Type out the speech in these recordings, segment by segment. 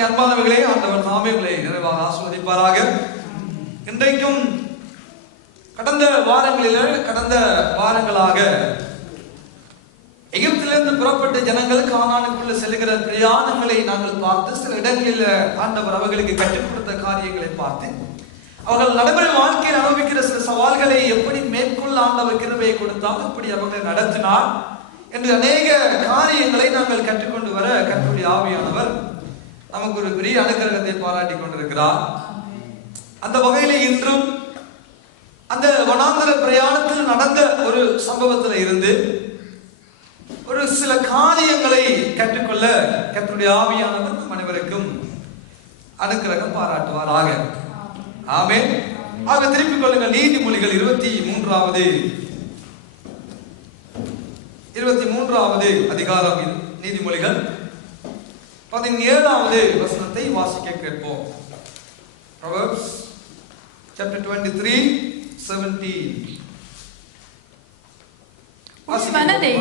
அன்பானவர்களே, ஆண்டவர் தாமே நிறைவாக ஆசீர்வதிப்பாராக. இன்றைக்கும் கடந்த வாரங்களாக எகிப்திலிருந்து புறப்பட்ட ஜனங்கள் கானானுக்குள்ள செல்கிற பிரயாணங்களை நாங்கள் பார்த்து, சில இடங்களில் ஆண்டவர் அவர்களுக்கு கற்றுக் கொடுத்த காரியங்களை பார்த்து, அவர்கள் நடைமுறை வாழ்க்கையில் அனுபவிக்கிற சில சவால்களை எப்படி மேற்கொள்ள ஆண்டவர் கிருபையை கொடுத்தால் எப்படி அவர்களை நடத்தினார் என்று அநேக காரியங்களை நாங்கள் கற்றுக்கொண்டு வர கர்த்தருடைய ஆவியானவர் நமக்கு ஒரு பெரிய அனுகிரகத்தை பாராட்டி கொண்டிருக்கிறார். அந்த வகையில இன்றும் அந்த வனாந்தர பிரயாணத்தில் நடந்த ஒரு சம்பவத்தில் இருந்து ஒரு சில காரியங்களை கற்றுக்கொள்ள கர்த்தருடைய ஆவியானவர் நம் அனைவருக்கும் அனுகிரகம் பாராட்டுவாராக. ஆமென். ஆக திருப்பிக் கொள்ளுங்கள். நீதிமொழிகள் 23வது அதிகாரம் நீதிமொழிகள் 17வது வசனத்தை வாசிக்க கேட்போம். Proverbs chapter 23:17. உன் மனதை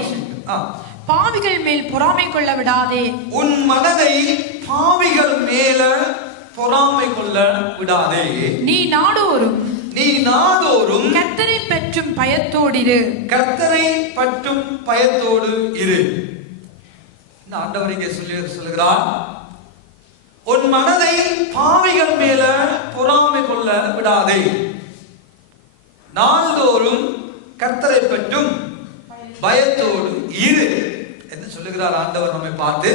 பாவிகள் மேல் பொறாமை கொள்ள விடாதே. உன் மனதை பாவிகள் மேல பொறாமை கொள்ள விடாதே. நீ நாடோறும் கர்த்தரை பற்றும் பயத்தோடு இரு. ஆண்டவர் இங்கே சொல்லுகிறார், உன் மனதை பாவிகள் மேல பொறாமை கொள்ள விடாதே. நாள்தோறும் கர்த்தரை பற்றும் பயத்தோடு இரு என்று சொல்லுகிறார் ஆண்டவர் நம்மை பார்த்து.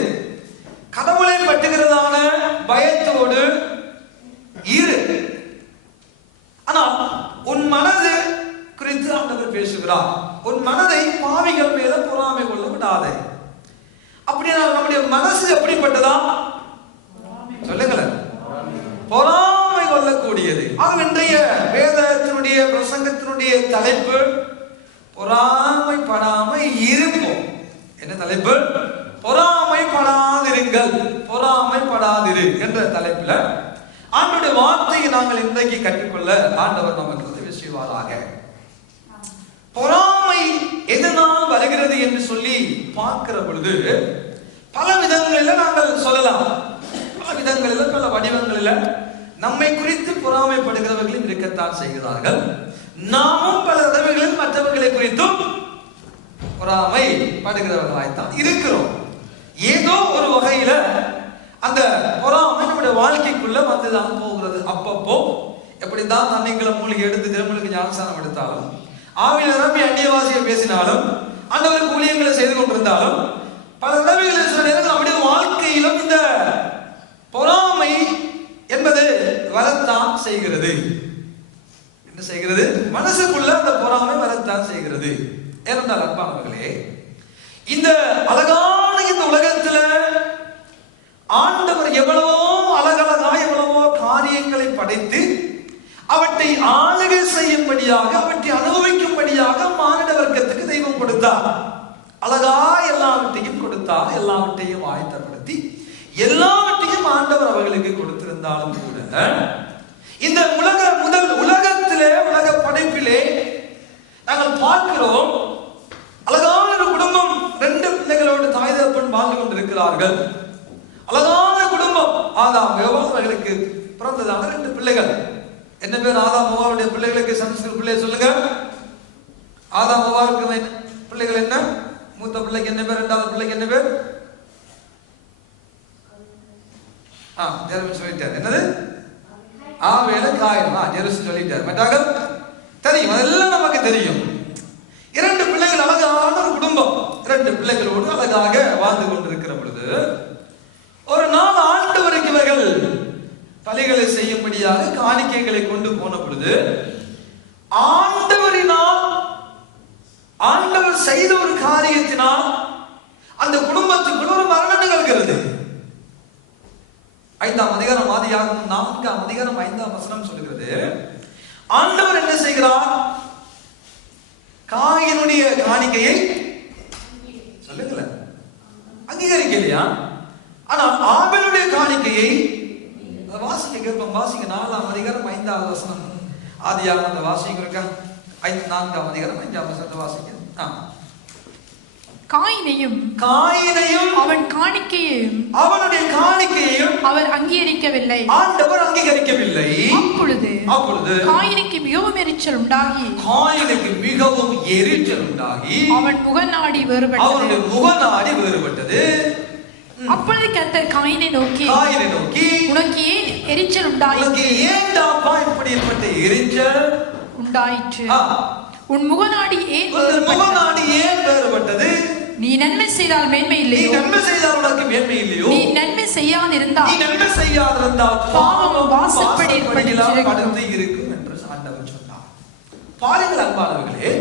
கடவுளை பற்றுகிறதான பயத்தோடு இரு. ஆனால் உன் மனது குறித்து ஆண்டவர் பேசுகிறார். உன் மனதை பாவிகள் மேல பொறாமை கொள்ள விடாதே. அப்படின்னா நம்முடைய மனசு எப்படிப்பட்டதா சொல்லுங்களேன்? பொறாமை கொள்ளக்கூடியது. ஆக இன்றைய வேதத்தினுடைய பிரசங்கத்தினுடைய தலைப்பு பொறாமைப்படாமல் இருப்போம். என்ன தலைப்பு? பொறாமைப்படாதிருங்கள், பொறாமைப்படாதிரு என்ற தலைப்புல ஆண்டவருடைய வார்த்தையை நாங்கள் இன்றைக்கு கற்றுக்கொள்ள ஆண்டவர் நமக்கு உதவி செய்வாராக. பொறாமை எதனால் வருகிறது என்று சொல்லி பார்க்கிற பொழுது பல விதங்களில் நாங்கள் சொல்லலாம். பல விதங்களில், பல வடிவங்களில் நம்மை குறித்து பொறாமைப்படுகிறவர்களும் இருக்கத்தான் செய்கிறார்கள். நாமும் பல தடவைகளில் மற்றவர்களை குறித்தும் பொறாமைப்படுகிறவர்களாய்த்தான் இருக்கிறோம். ஏதோ ஒரு வகையில அந்த பொறாமை நம்முடைய வாழ்க்கைக்குள்ள வந்துதான் போகிறது. அப்பப்போ எப்படித்தான் தண்ணிக்குள்ள மூலிகை எடுத்து திருமலுக்கு ஞானஸ்தானம் எடுத்தாலும், ஆவியில நிரம்பி அந்நியவாசியை பேசினாலும், ஆண்டவருக்கு ஊழியங்களை செய்து கொண்டிருந்தாலும், பல தடவைகளில் சில நேரங்கள் நம்முடைய வாழ்க்கையிலும் இந்த பொறாமை என்பது வரத்தான் செய்கிறது. என்ன செய்கிறது? மனசுக்குள்ள அந்த பொறாமை வரத்தான் செய்கிறது. ஏனென்றால் அன்பானவர்களே, இந்த அழகான இந்த உலகத்துல ஆண்டவர் எவ்வளவோ அழகழகா எவ்வளவோ காரியங்களை படைத்து அவற்றை ஆளுகை செய்யும்படியாக, அவற்றை அனுபவிக்கும்படியாக மானிட வர்க்கத்துக்கு தெய்வம் கொடுத்தார். அழகா எல்லாவற்றையும் கொடுத்தார். எல்லாவற்றையும் ஆயத்தப்படுத்தி எல்லாவற்றையும் ஆண்டவர் அவர்களுக்கு கொடுத்திருந்தாலும் கூட இந்த உலகத்திலே, உலக படைப்பிலே நாங்கள் பார்க்கிறோம், அழகான ஒரு குடும்பம், 2 பிள்ளைகளோடு தாய் தகப்பன் வாழ்ந்து கொண்டிருக்கிறார்கள். அழகான குடும்பம். ஆதாம் ஏவாள் அவர்களுக்கு பிறந்ததான 2 பிள்ளைகள். என்ன பேர்? ஆதாம் ஏவாளுடைய பிள்ளைகளுக்கு சமஸ்கிருத பிள்ளை சொல்லுங்க. ஆதாம் ஏவாளுக்கு பிள்ளைகள் என்ன? மூத்த பிள்ளைக்கு என்ன பேர்? 2வது பிள்ளைக்கு என்ன பேர்? சொல்லிட்டார். என்னது? ஆவேல காயம். ஜெருசு சொல்லிட்டார். மற்றாக தெரியும், அதெல்லாம் நமக்கு தெரியும். 2 பிள்ளைகள், அழகான ஒரு குடும்பம். 2 பிள்ளைகளோடு அழகாக வாழ்ந்து கொண்டிருக்கிற பொழுது ஒரு நாள் ஆண்டவருக்கு இவர்கள் பலிகளை செய்யும்படியாக காணிக்கைகளை கொண்டு போன பொழுது ஆண்டவர் செய்த ஒரு காரியத்தினால் அந்த குடும்பத்துக்குள் ஒரு மரணம் நிகழ்கிறது. 5ஆம் அதிகாரம் ஆதியாகமம் 4ஆம் அதிகாரம் 5ஆம் வசனம் சொல்லுகிறது, ஆண்டவர் என்ன செய்கிறார்? காயினுடைய காணிக்கையை சொல்லுங்களேன் அங்கீகரிக்கலையா? ஆனால் ஆபேலுடைய காணிக்கையை வாசிக்க கேட்போம். வாசிங்க 4ஆம் அதிகாரம் 5வது வசனம். ஆதியாகமம் வாசிங்க இருக்கா? 4ஆம் அதிகாரம் 5ஆம் வசனத்தை வாசிங்க. காயினையும் அவன் காணிக்கையையும் அவனுடைய காணிக்கையையும் அவர் அங்கீகரிக்கவில்லை. ஆண்டவர் அங்கீகரிக்கவில்லை. அப்பொழுது காயினுக்கு மிகவும் எரிச்சல் உண்டாகி அவன் முகநாடி வேறுபட்டது. அப்பொழுது கர்த்தர் காயினை நோக்கி உனக்கு ஏன் எரிச்சல் உண்டாயிற்று? உன் முகநாடி ஏன் வேறுபட்டது? நீ நன்மை செய்தால் மேன்மை இல்லையோ? நீ நன்மை செய்யாதிருந்தால் பாவம் வாசப்படி இருக்கும் என்று ஆண்டவர் சொன்னார். பாருங்கள் அன்பானவர்களே,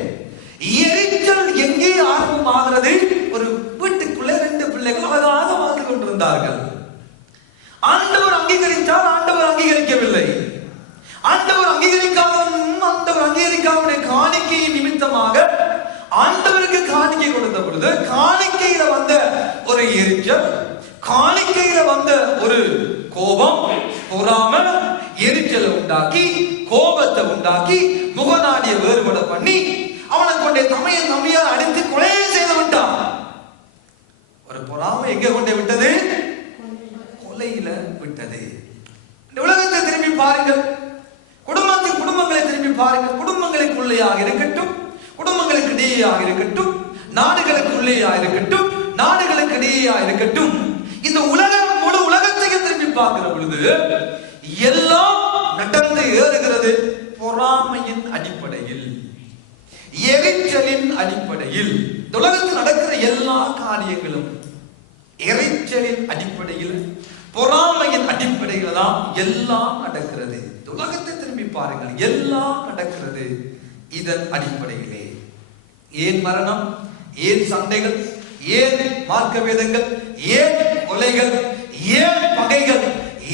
எரிச்சல் எங்கே ஆரம்பமாகிறது? ஒரு வீட்டுக்குள்ளே 2 பிள்ளைகள் அழகாக வாழ்ந்து கொண்டிருந்தார்கள். ஆண்டவர் அங்கீகரித்தால் ஆண்டவர் அங்கீகரிக்கவில்லை. ஆண்டவர் அங்கீகரிக்காமலே காணிக்கையின் நிமித்தமாக ஆண்டவருக்கு காணிக்கை கொடுத்த பொழுது காணிக்கையில வந்த ஒரு எரிச்சல், காணிக்கையில வந்த ஒரு கோபம், பொறாமை, எரிச்சலை உண்டாக்கி, கோபத்தை உண்டாக்கி, முகநாடியை வேறுபட பண்ணி அவனை கொண்டே தமையால் அடித்து கொலையை செய்து விட்டான். ஒரு பொறாமை எங்க கொண்டே விட்டது? கொலையில விட்டது. இந்த உலகத்தை திரும்பி பாருங்கள், குடும்பங்களை திரும்பி பாருங்கள். குடும்பங்களுக்குள்ளேயாக இருக்கட்டும், குடும்பங்களுக்கு இடையேயாக இருக்கட்டும், நாடுகளுக்கு உள்ளேயாக இருக்கட்டும், நாடுகளுக்கு இடையேயாக இருக்கட்டும், இந்த முழு உலகத்தையும் திரும்பி பார்க்கிற பொழுது எல்லாம் நடந்து ஏறுகிறது பொறாமையின் அடிப்படையில், எரிச்சலின் அடிப்படையில். இந்த உலகத்தில் நடக்கிற எல்லா காரியங்களும் எரிச்சலின் அடிப்படையில், பொறாமையின் அடிப்படையில் தான் எல்லாம் நடக்கிறது. உலகத்தை திரும்பி பாருங்கள், எல்லாம் நடக்கிறது இதன் அடிப்படையிலே. ஏன் மரணம், ஏன் சண்டைகள், ஏன் மார்க்க வேதங்கள், ஏன் கொலைகள், ஏன் பகைகள்,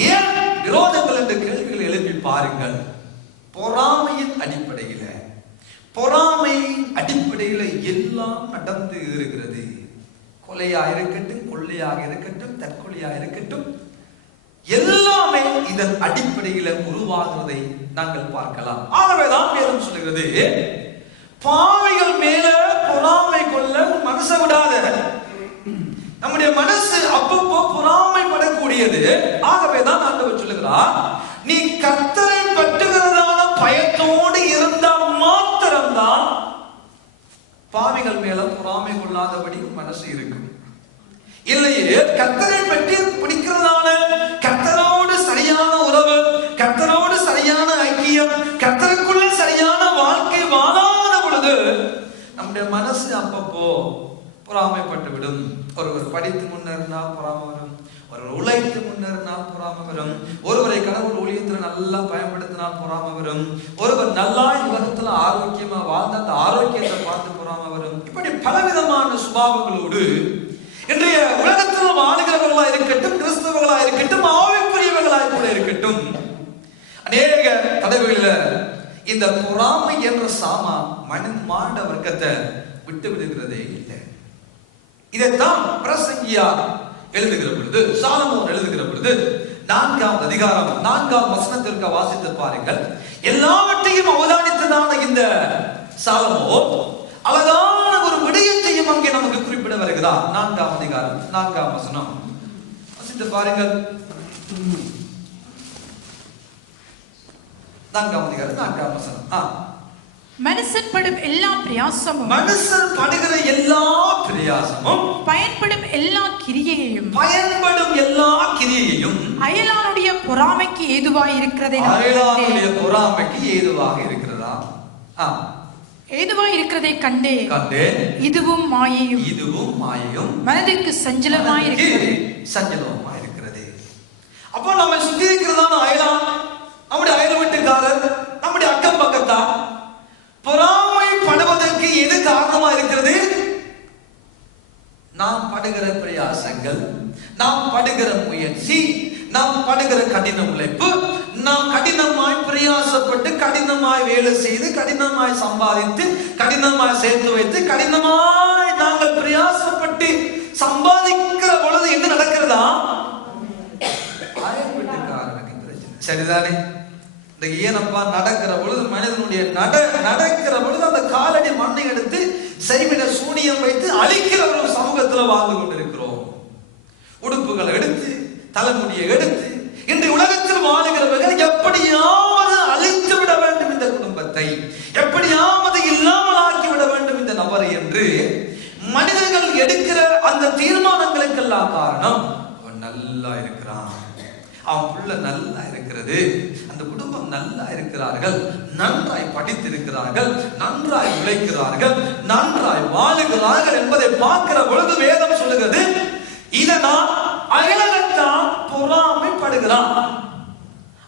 ஏன் விரோதங்கள் என்ற கேள்விகளை எழுப்பி பாருங்கள். பொறாமையின் அடிப்படையில, பொறாமையின் அடிப்படையில எல்லாம் நடந்து இருக்கிறது. கொலையாக இருக்கட்டும், கொள்ளையாக இருக்கட்டும், தற்கொலையாக இருக்கட்டும், எல்லாமே இதன் அடிப்படையில உருவாகிறதை நாங்கள் பார்க்கலாம். ஆகவேதான் வேதம் சொல்லுகிறது, பாவிகள் மேல பொறாமை கொள்ள மனசை விடாத. நம்முடைய மனசு அப்பப்போ பொறாமைப்படக்கூடியது. ஆகவேதான் ஆண்டவர் சொல்லுகிறார், நீ கர்த்தரை பற்றுகிறதான பயத்தோடு இருந்தால் மாத்திரம்தான் பாவிகள் மேல பொறாமை கொள்ளாதபடி மனசு இருக்கும். இல்லையே கர்த்தரை பற்றி பிடிக்கிறதான, கர்த்தரோடு சரியான உறவு, கர்த்தரோடு சரியான ஐக்கியம், கர்த்தருக்குள்ள சரியான வாழ்க்கை வாழாத பொழுது நம்முடைய மனசு அப்பப்போ பொறாமைப்பட்டு விடும். ஒருவர் படித்து முன்னேறினால் பொறாமை வரும், ஒருவர் உழைத்து முன்னேறினால் பொறாமை வரும், ஒருவரை கடவுள் ஊழியத்தில் நல்லா பயன்படுத்தினால் பொறாமை வரும், ஒருவர் நல்லா உலகத்துல ஆரோக்கியமா வாழ்ந்த அந்த ஆரோக்கியத்தை பார்த்து பொறாமை வரும். இப்படி பலவிதமான சுபாவங்களோடு இன்றைய உலகத்தில் வாழுகிறவர்களா இருக்கட்டும், கிறிஸ்தவர்களா இருக்கட்டும், ஆவிக்குரியவர்களாய் கூட இருக்கட்டும், அநேக தடவைகளில இந்த பொறாமை என்ற சாமா மாண்ட வர்க்கத்தை விட்டு விடுகிறதே இல்லை. இதைத்தான் பிரசங்கியார் எழுதுகிற பொழுது, சாலமோன் எழுதுகிற பொழுது 4ஆம் அதிகாரம் 4ஆம் வசனத்திற்கு வாசித்து பாருங்கள். எல்லாவற்றையும் அவதானித்ததான இந்த சாலமோன் அழகான ஒரு விடயத்தையும் அங்கே நமக்கு குறிப்பிட வருகிறார். 4ஆம் அதிகாரம் 4ஆம் வசனம் வாசித்து பாருங்கள். 4ஆம் அதிகாரம் 4ஆம் வசனம். மனுஷன் படும் எல்லா பிரயாசமும், மனுஷன் படுகிற எல்லா பிரயாசமும், பயன்படும் எல்லா கிரியையையும் அயலானுடைய பொறாமைக்கு ஏதுவாய் இருக்கிறதே. அயலானுடைய பொறாமைக்கு ஏதுவாக இருக்கிறதா? ஏதுவாய் இருக்கிறதை கண்டே இதுவும் மாயையும் மனதிற்கு சஞ்சலமாய் இருக்கிறது. அப்போ நம்ம சுத்தி இருக்கிறதான அயலான், நம்முடைய அயல் வீட்டுக்காரர், நம்முடைய அக்கம் பக்கத்தார் பொறாமைப்படுவதற்கு எது காரணமா இருக்கிறது? நாம் படுகிற பிரயாசங்கள், நாம் படுகிற முயற்சி, நாம் படுகிற கடின உழைப்பு, நாம் கடினமாய் பிரயாசப்பட்டு கடினமாய் வேலை செய்து கடினமாய் சம்பாதித்து கடினமாய் சேர்த்து வைத்து கடினமாய் நாங்கள் பிரயாசப்பட்டு சம்பாதிக்கிற பொழுது என்ன நடக்கிறதா? அயல் வீட்டுக்காரனுக்கு பிரச்சனை. சரிதானே? இந்த ஏனப்பா நடக்கிற பொழுது, மனிதனுடைய நடக்கிற பொழுது அந்த காலடி மண்ணை எடுத்து செய்விட சூனியம் வைத்து அழிக்கிறவரும் சமூகத்துல வாழ்ந்து கொண்டிருக்கிறோம். உடுப்புகளை எடுத்து, தலைமுடியை எடுத்து, இன்றைய உலகத்தில் வாழுகிறவர்கள் எப்படியாவது அழித்து விட வேண்டும் இந்த குடும்பத்தை, எப்படியாவது இல்லாமல் ஆக்கிவிட வேண்டும் இந்த நபரை என்று மனிதர்கள் எடுக்கிற அந்த தீர்மானங்களுக்கெல்லாம் காரணம் அவன் நல்லா இருக்கிறான், அவன் புள்ள நல்லா இருக்கிறது, அந்த குடும்பம் நல்லா இருக்கிறார்கள், நன்றாய் படித்திருக்கிறார்கள், நன்றாய் உழைக்கிறார்கள், நன்றாய் வாழுகிறார்கள் என்பதை பார்க்கிற பொழுது வேதம் சொல்லுகிறது, இதனால் அயலகத்தான் பொறாமைப்படுகிறான்.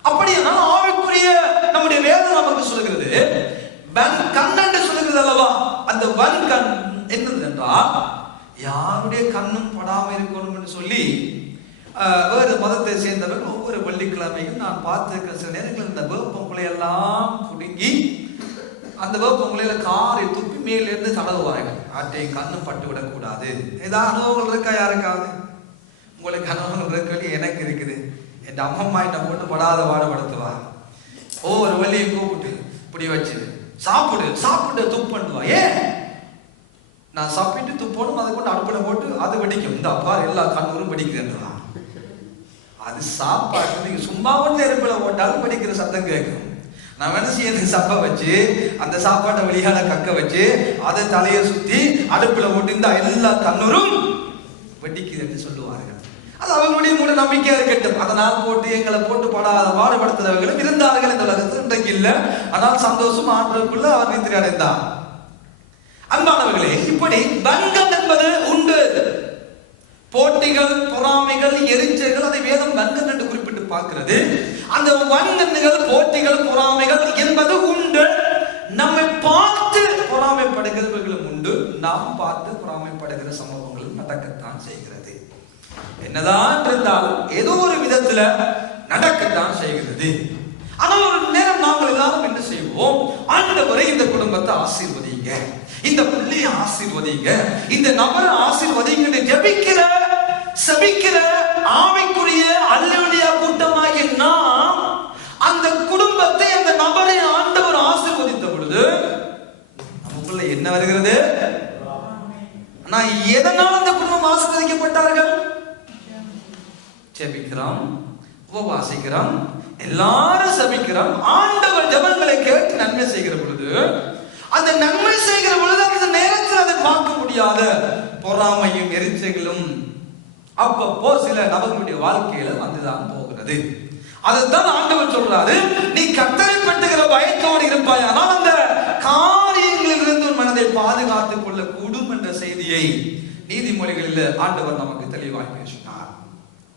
அப்படியானால் ஆவிக்குரிய நம்முடைய வேதம் நமக்கு சொல்லுகிறது, கண் என்று சொல்லுகிறது அல்லவா? அந்த வன் கண் என்னது என்றால் யாருடைய கண்ணும் படாமல் இருக்கணும் என்று சொல்லி வேறு மதத்தை சேர்ந்தவர்கள் ஒவ்வொரு வெள்ளிக்கிழமையும் நான் பார்த்திருக்கிற சில நேரங்களில் இந்த வேப்பங்குலையெல்லாம் குடுங்கி அந்த வேப்பங்குலையில காரை துப்பி மேலிருந்து தடவுவார்கள். ஆட்டை கண்ணும் பட்டு விடக்கூடாது. ஏதாவது அனுபவங்கள் இருக்கா யாருக்காவது? உங்களுக்கு அனுபவங்கள் இருக்க எனக்கு இருக்குது. என் அம்மம்மா என்ன போட்டு படாத பாடுபடுத்துவா. ஒவ்வொரு வள்ளியும் கூப்பிட்டு இப்படி வச்சு சாப்பிடு சாப்பிட்டு துப்புண்டுவா. ஏன் நான் சாப்பிட்டு துப்போடும், அதை கொண்டு அடுப்புல போட்டு அது வெடிக்கும். இந்த அப்பா எல்லா கண்ணூரும் வெடிக்குதுன்றா. அது சாப்பாடு நீங்க சும்மா வந்து நெருப்புல போட்டாலும் வெடிக்கிற சத்தம் கேட்கும். நான் என்ன செய்ய சப்ப வச்சு அந்த சாப்பாட்டை வெளியால கக்க வச்சு அதை தலையை சுத்தி அடுப்புல போட்டு இந்த எல்லா கண்ணூரும் வெடிக்குது என்று சொல்லுவார்கள். அது அவர்களுடைய மூட நம்பிக்கையா இருக்கட்டும். அதனால் போட்டு எங்களை போட்டு படாத பாடுபடுத்துறவர்களும் இருந்தார்கள் இந்த உலகத்தில், இன்றைக்கு இல்லை. ஆனால் சந்தோஷம் ஆண்டுக்குள்ள அவர் நித்திரை அடைந்தார். அன்பானவர்களே, இப்படி வன்கம் என்பது உண்டு. போட்டிகள், பொறாமைகள், எரிச்சல்கள், அதை வேதம் வன்கம் என்று குறிப்பிட்டு பார்க்கிறது. அந்த வன்கண்கள், போட்டிகள், பொறாமைகள் என்பது உண்டு. நம்மை பார்த்து பொறாமைப்படுகிறவர்களும் உண்டு, நாம் பார்த்து பொறாமைப்படுகிற சம்பவங்களும் நடக்கத்தான் செய்கிறது. என்னதான் இருந்தாலும் ஏதோ ஒரு விதத்துல நடக்கத்தான் செய்கிறது. ஆனால் ஒரு நேரம் நாங்கள் எல்லாரும் என்ன செய்வோம்? ஆண்டவரை இந்த குடும்பத்தை ஆசீர்வதிங்க, இந்த பிள்ளையை ஆசீர்வதிங்க, இந்த நபரை ஆசீர்வதிங்க ஜெபிக்கிற செபிக்கிற ஆவிக்குரிய அல்லேலூயா கூட்டமாகிய நாம் அந்த குடும்பத்தை, அந்த நபரை ஆண்டவர் ஆசீர்வதித்த பொழுது நமக்குள்ள என்ன வருகிறது? நான் எதனால் அந்த குடும்பம் ஆசீர்வதிக்கப்பட்டார்கள்? ஜெபிக்கிறோம், உபவாசிக்கிறோம், எல்லாரும் செபிக்கிறோம், ஆண்டவர் ஜெபங்களை கேட்டு நன்மை செய்கிற பொழுது, அந்த நன்மை செய்கிற பொழுது அந்த நேரத்தில் அதை பார்க்க முடியாத பொறாமையும் எரிச்சல்களும் அப்பப்போ சில நபர்களுடைய வாழ்க்கையில வந்துதான் போகிறது. அதுதான் ஆண்டவர் சொல்றாரு, நீ கர்த்தரை பற்றுகிற பயத்தோடு இருப்பாயானால் அந்த காரியங்களிலிருந்து மனதை பாதுகாத்துக் கொள்ள கூடும் என்ற செய்தியை நீதிமொழிகளில் ஆண்டவர் நமக்கு தெளிவாக பேசினார்.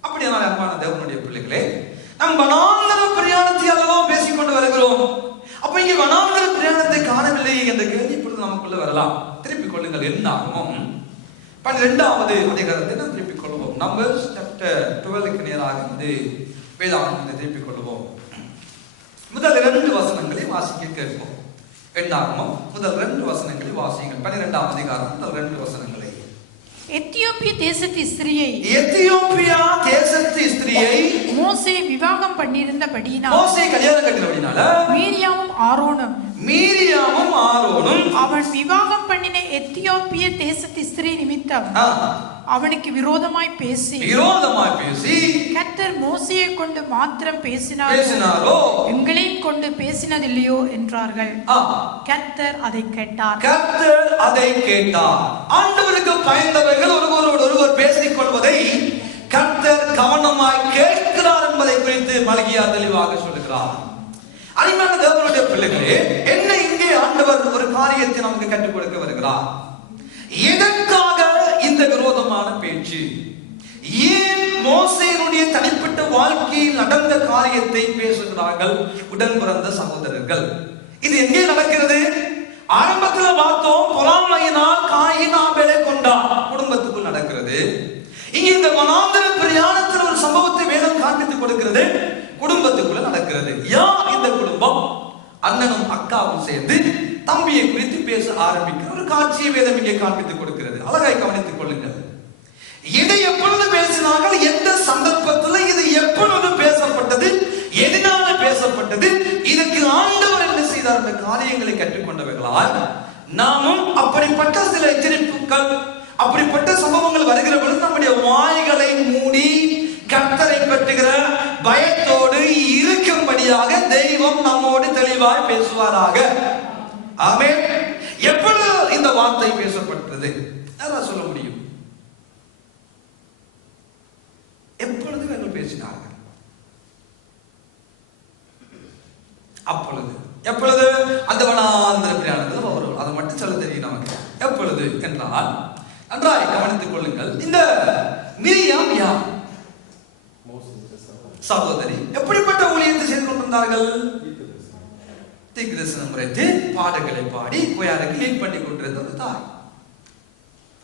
அப்படியானால் அன்பான தேவனுடைய பிள்ளைகளே, நம் வனாந்தர பிரயாணத்தை அல்லவா பேசிக்கொண்டு வருகிறோம். அப்ப இங்கே வனாந்தர பிரயாணத்தை காணவில்லை என்ற கேள்வி இப்பொழுது நமக்குள்ள வரலாம். திருப்பிக் கொள்ளுங்கள். என்ன ஆகும்? 12வது அதிகாரத்தை நாம் திருப்பிக் கொள்வோம். நம்பர்ஸ் சாப்டர் 12க்கு நேராக வந்து வேதாகமத்தை திருப்பிக் கொள்வோம். முதல் 2 வசனங்களை வாசிக்க கேட்போம். என்னாகமம் முதல் 2 வசனங்களை வாசியுங்கள். 12ஆம் அதிகாரம் முதல் 2 வசனங்களை. எத்தியோப்பியா தேசத்து ஸ்திரியை மோசே விவாகம் பண்ணியிருந்தபடியினால், மோசே கல்யாணம் கட்டினபடினால மீரியாமும் ஆரோனும் அவன் விவாகம் பண்ணின எத்தியோப்பிய தேசத்து ஸ்திரீ நிமித்தம் அவனுக்கு விரோதமாய் பேசி கர்த்தர் மோசேயை கொண்டு மாத்திரம் பேசினாரோ எங்களையும் கொண்டு பேசினதில்லையோ என்றார்கள். கர்த்தர் அதை கேட்டார். ஆண்டவருக்கு பயந்தவர்கள் ஒருவரோடு ஒருவர் பேசிக் கொள்வதை கர்த்தர் கவனமாய் கேட்கிறார் என்பதை குறித்து மல்கியா தெளிவாக சொல்லுகிறார். அருமையான தேவனுடைய பிள்ளைகளே, என்ன இங்கே ஆண்டவர் ஒரு காரியத்தை நமக்கு கற்றுக் கொடுக்க வருகிறார். எதற்காக இந்த விரோதமான பேச்சு? ஏன் மோசேயினுடைய தனிப்பட்ட வாழ்க்கையில் நடந்த காரியத்தை பேசுகிறார்கள் உடன் பிறந்த சகோதரர்கள்? இது எங்கே நடக்கிறது? ஆரம்பத்தில் பார்த்தோம், பொறாமையினால் காயின் ஆபேலை கொண்டார், குடும்பத்துக்குள் நடக்கிறது. இங்கே இந்த வனாந்தர பிரயாணத்தில் ஒரு சம்பவத்தை வேதம் காண்பித்துக் கொடுக்கிறது, குடும்பத்துக்குள்ள நடக்கிறது. யார் இந்த குடும்பம்? அண்ணனும் அக்காவும் சேர்ந்து தம்பியை குறித்து பேச ஆரம்பிக்கிற ஒரு காட்சியை வேதம் இங்கே காண்பித்துக் கொடுக்கிறது. அழகாய் கவனித்துக் கொள்ளுங்கள். இதை எப்பொழுது பேசினார்கள்? எந்த சந்தர்ப்பத்தில் இது எப்பொழுது பேசப்பட்டது? எதனால பேசப்பட்டது? இதற்கு ஆண்டவர் என்ன செய்தார்? இந்த காரியங்களை கற்றுக்கொண்டவர்களால் நாமும் அப்படிப்பட்ட சில எச்சரிப்புகள் அப்படிப்பட்ட சம்பவங்கள் வருகிற பொழுது நம்முடைய வாய்களை மூடி கர்த்தரை பற்றுகிற பயத்தோடு இருக்கும்படியாக தெய்வம் நம்மோடு தெளிவாய் பேசுவாராக. ஆமென். எப்பொழுது இந்த வார்த்தை பேசப்பட்டது? யாராவது சொல்ல முடியும்? எப்பொழுது இவர்கள் பேசினார்கள்? அப்பொழுது. எப்பொழுது? அந்த வனாந்தர பிரயாணத்தில் அவர்கள் அதை மட்டும் சொல்ல தெரியும் நமக்கு. எப்பொழுது என்றால் நன்றாய் கவனித்துக் கொள்ளுங்கள். இந்த மிரியாம் யார்? சகோதரி. எப்படிப்பட்ட ஊழியத்தை செய்து கொண்டிருந்தார்கள்? தீர்க்கதரிசனம் உரைத்து பாடல்களை பாடி கோயாருக்கு லீட் பண்ணி கொண்டிருந்த ஒரு தாய்.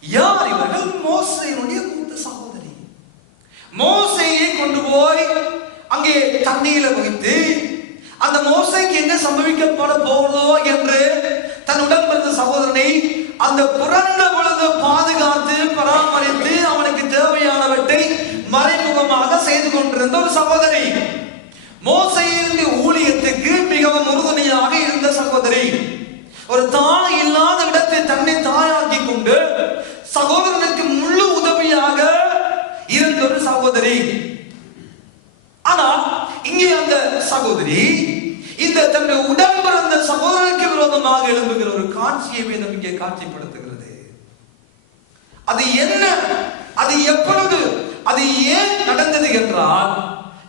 யார் இவர்கள்? மோசேயினுடைய மூத்த சகோதரி. மோசேயை கொண்டு போய் அங்கே தண்ணீரில வைத்து அந்த மோசேக்கு என்ன சம்பவிக்கப்பட போவதோ என்று தன்னுடன் பிறந்த சகோதரனை அந்த புரண்ட பொழுது பாதுகாத்து பராமரித்து அவனுக்கு தேவையானவற்றை மறைமுகமாக செய்து கொண்டிருந்த ஒரு சகோதரி. மோசேயின் ஊழியத்துக்கு மிகவும் உறுதுணையாக இருந்த சகோதரி. ஒரு தாய் இல்லாத இடத்தை தன்னை தாயாக்கி கொண்டு சகோதரனுக்கு முழு உதவியாக இருந்த ஒரு சகோதரி. ஆனால் இங்கே அந்த சகோதரி இந்த தன்னுடைய உடன் பிறந்த சகோதரனுக்கு விரோதமாக எழும்புகிற ஒரு காட்சியை வேணும் இங்கே காட்சிப்படுத்துகிறது. அது என்ன? அது எப்பொழுது? அது ஏன் நடந்தது என்றால்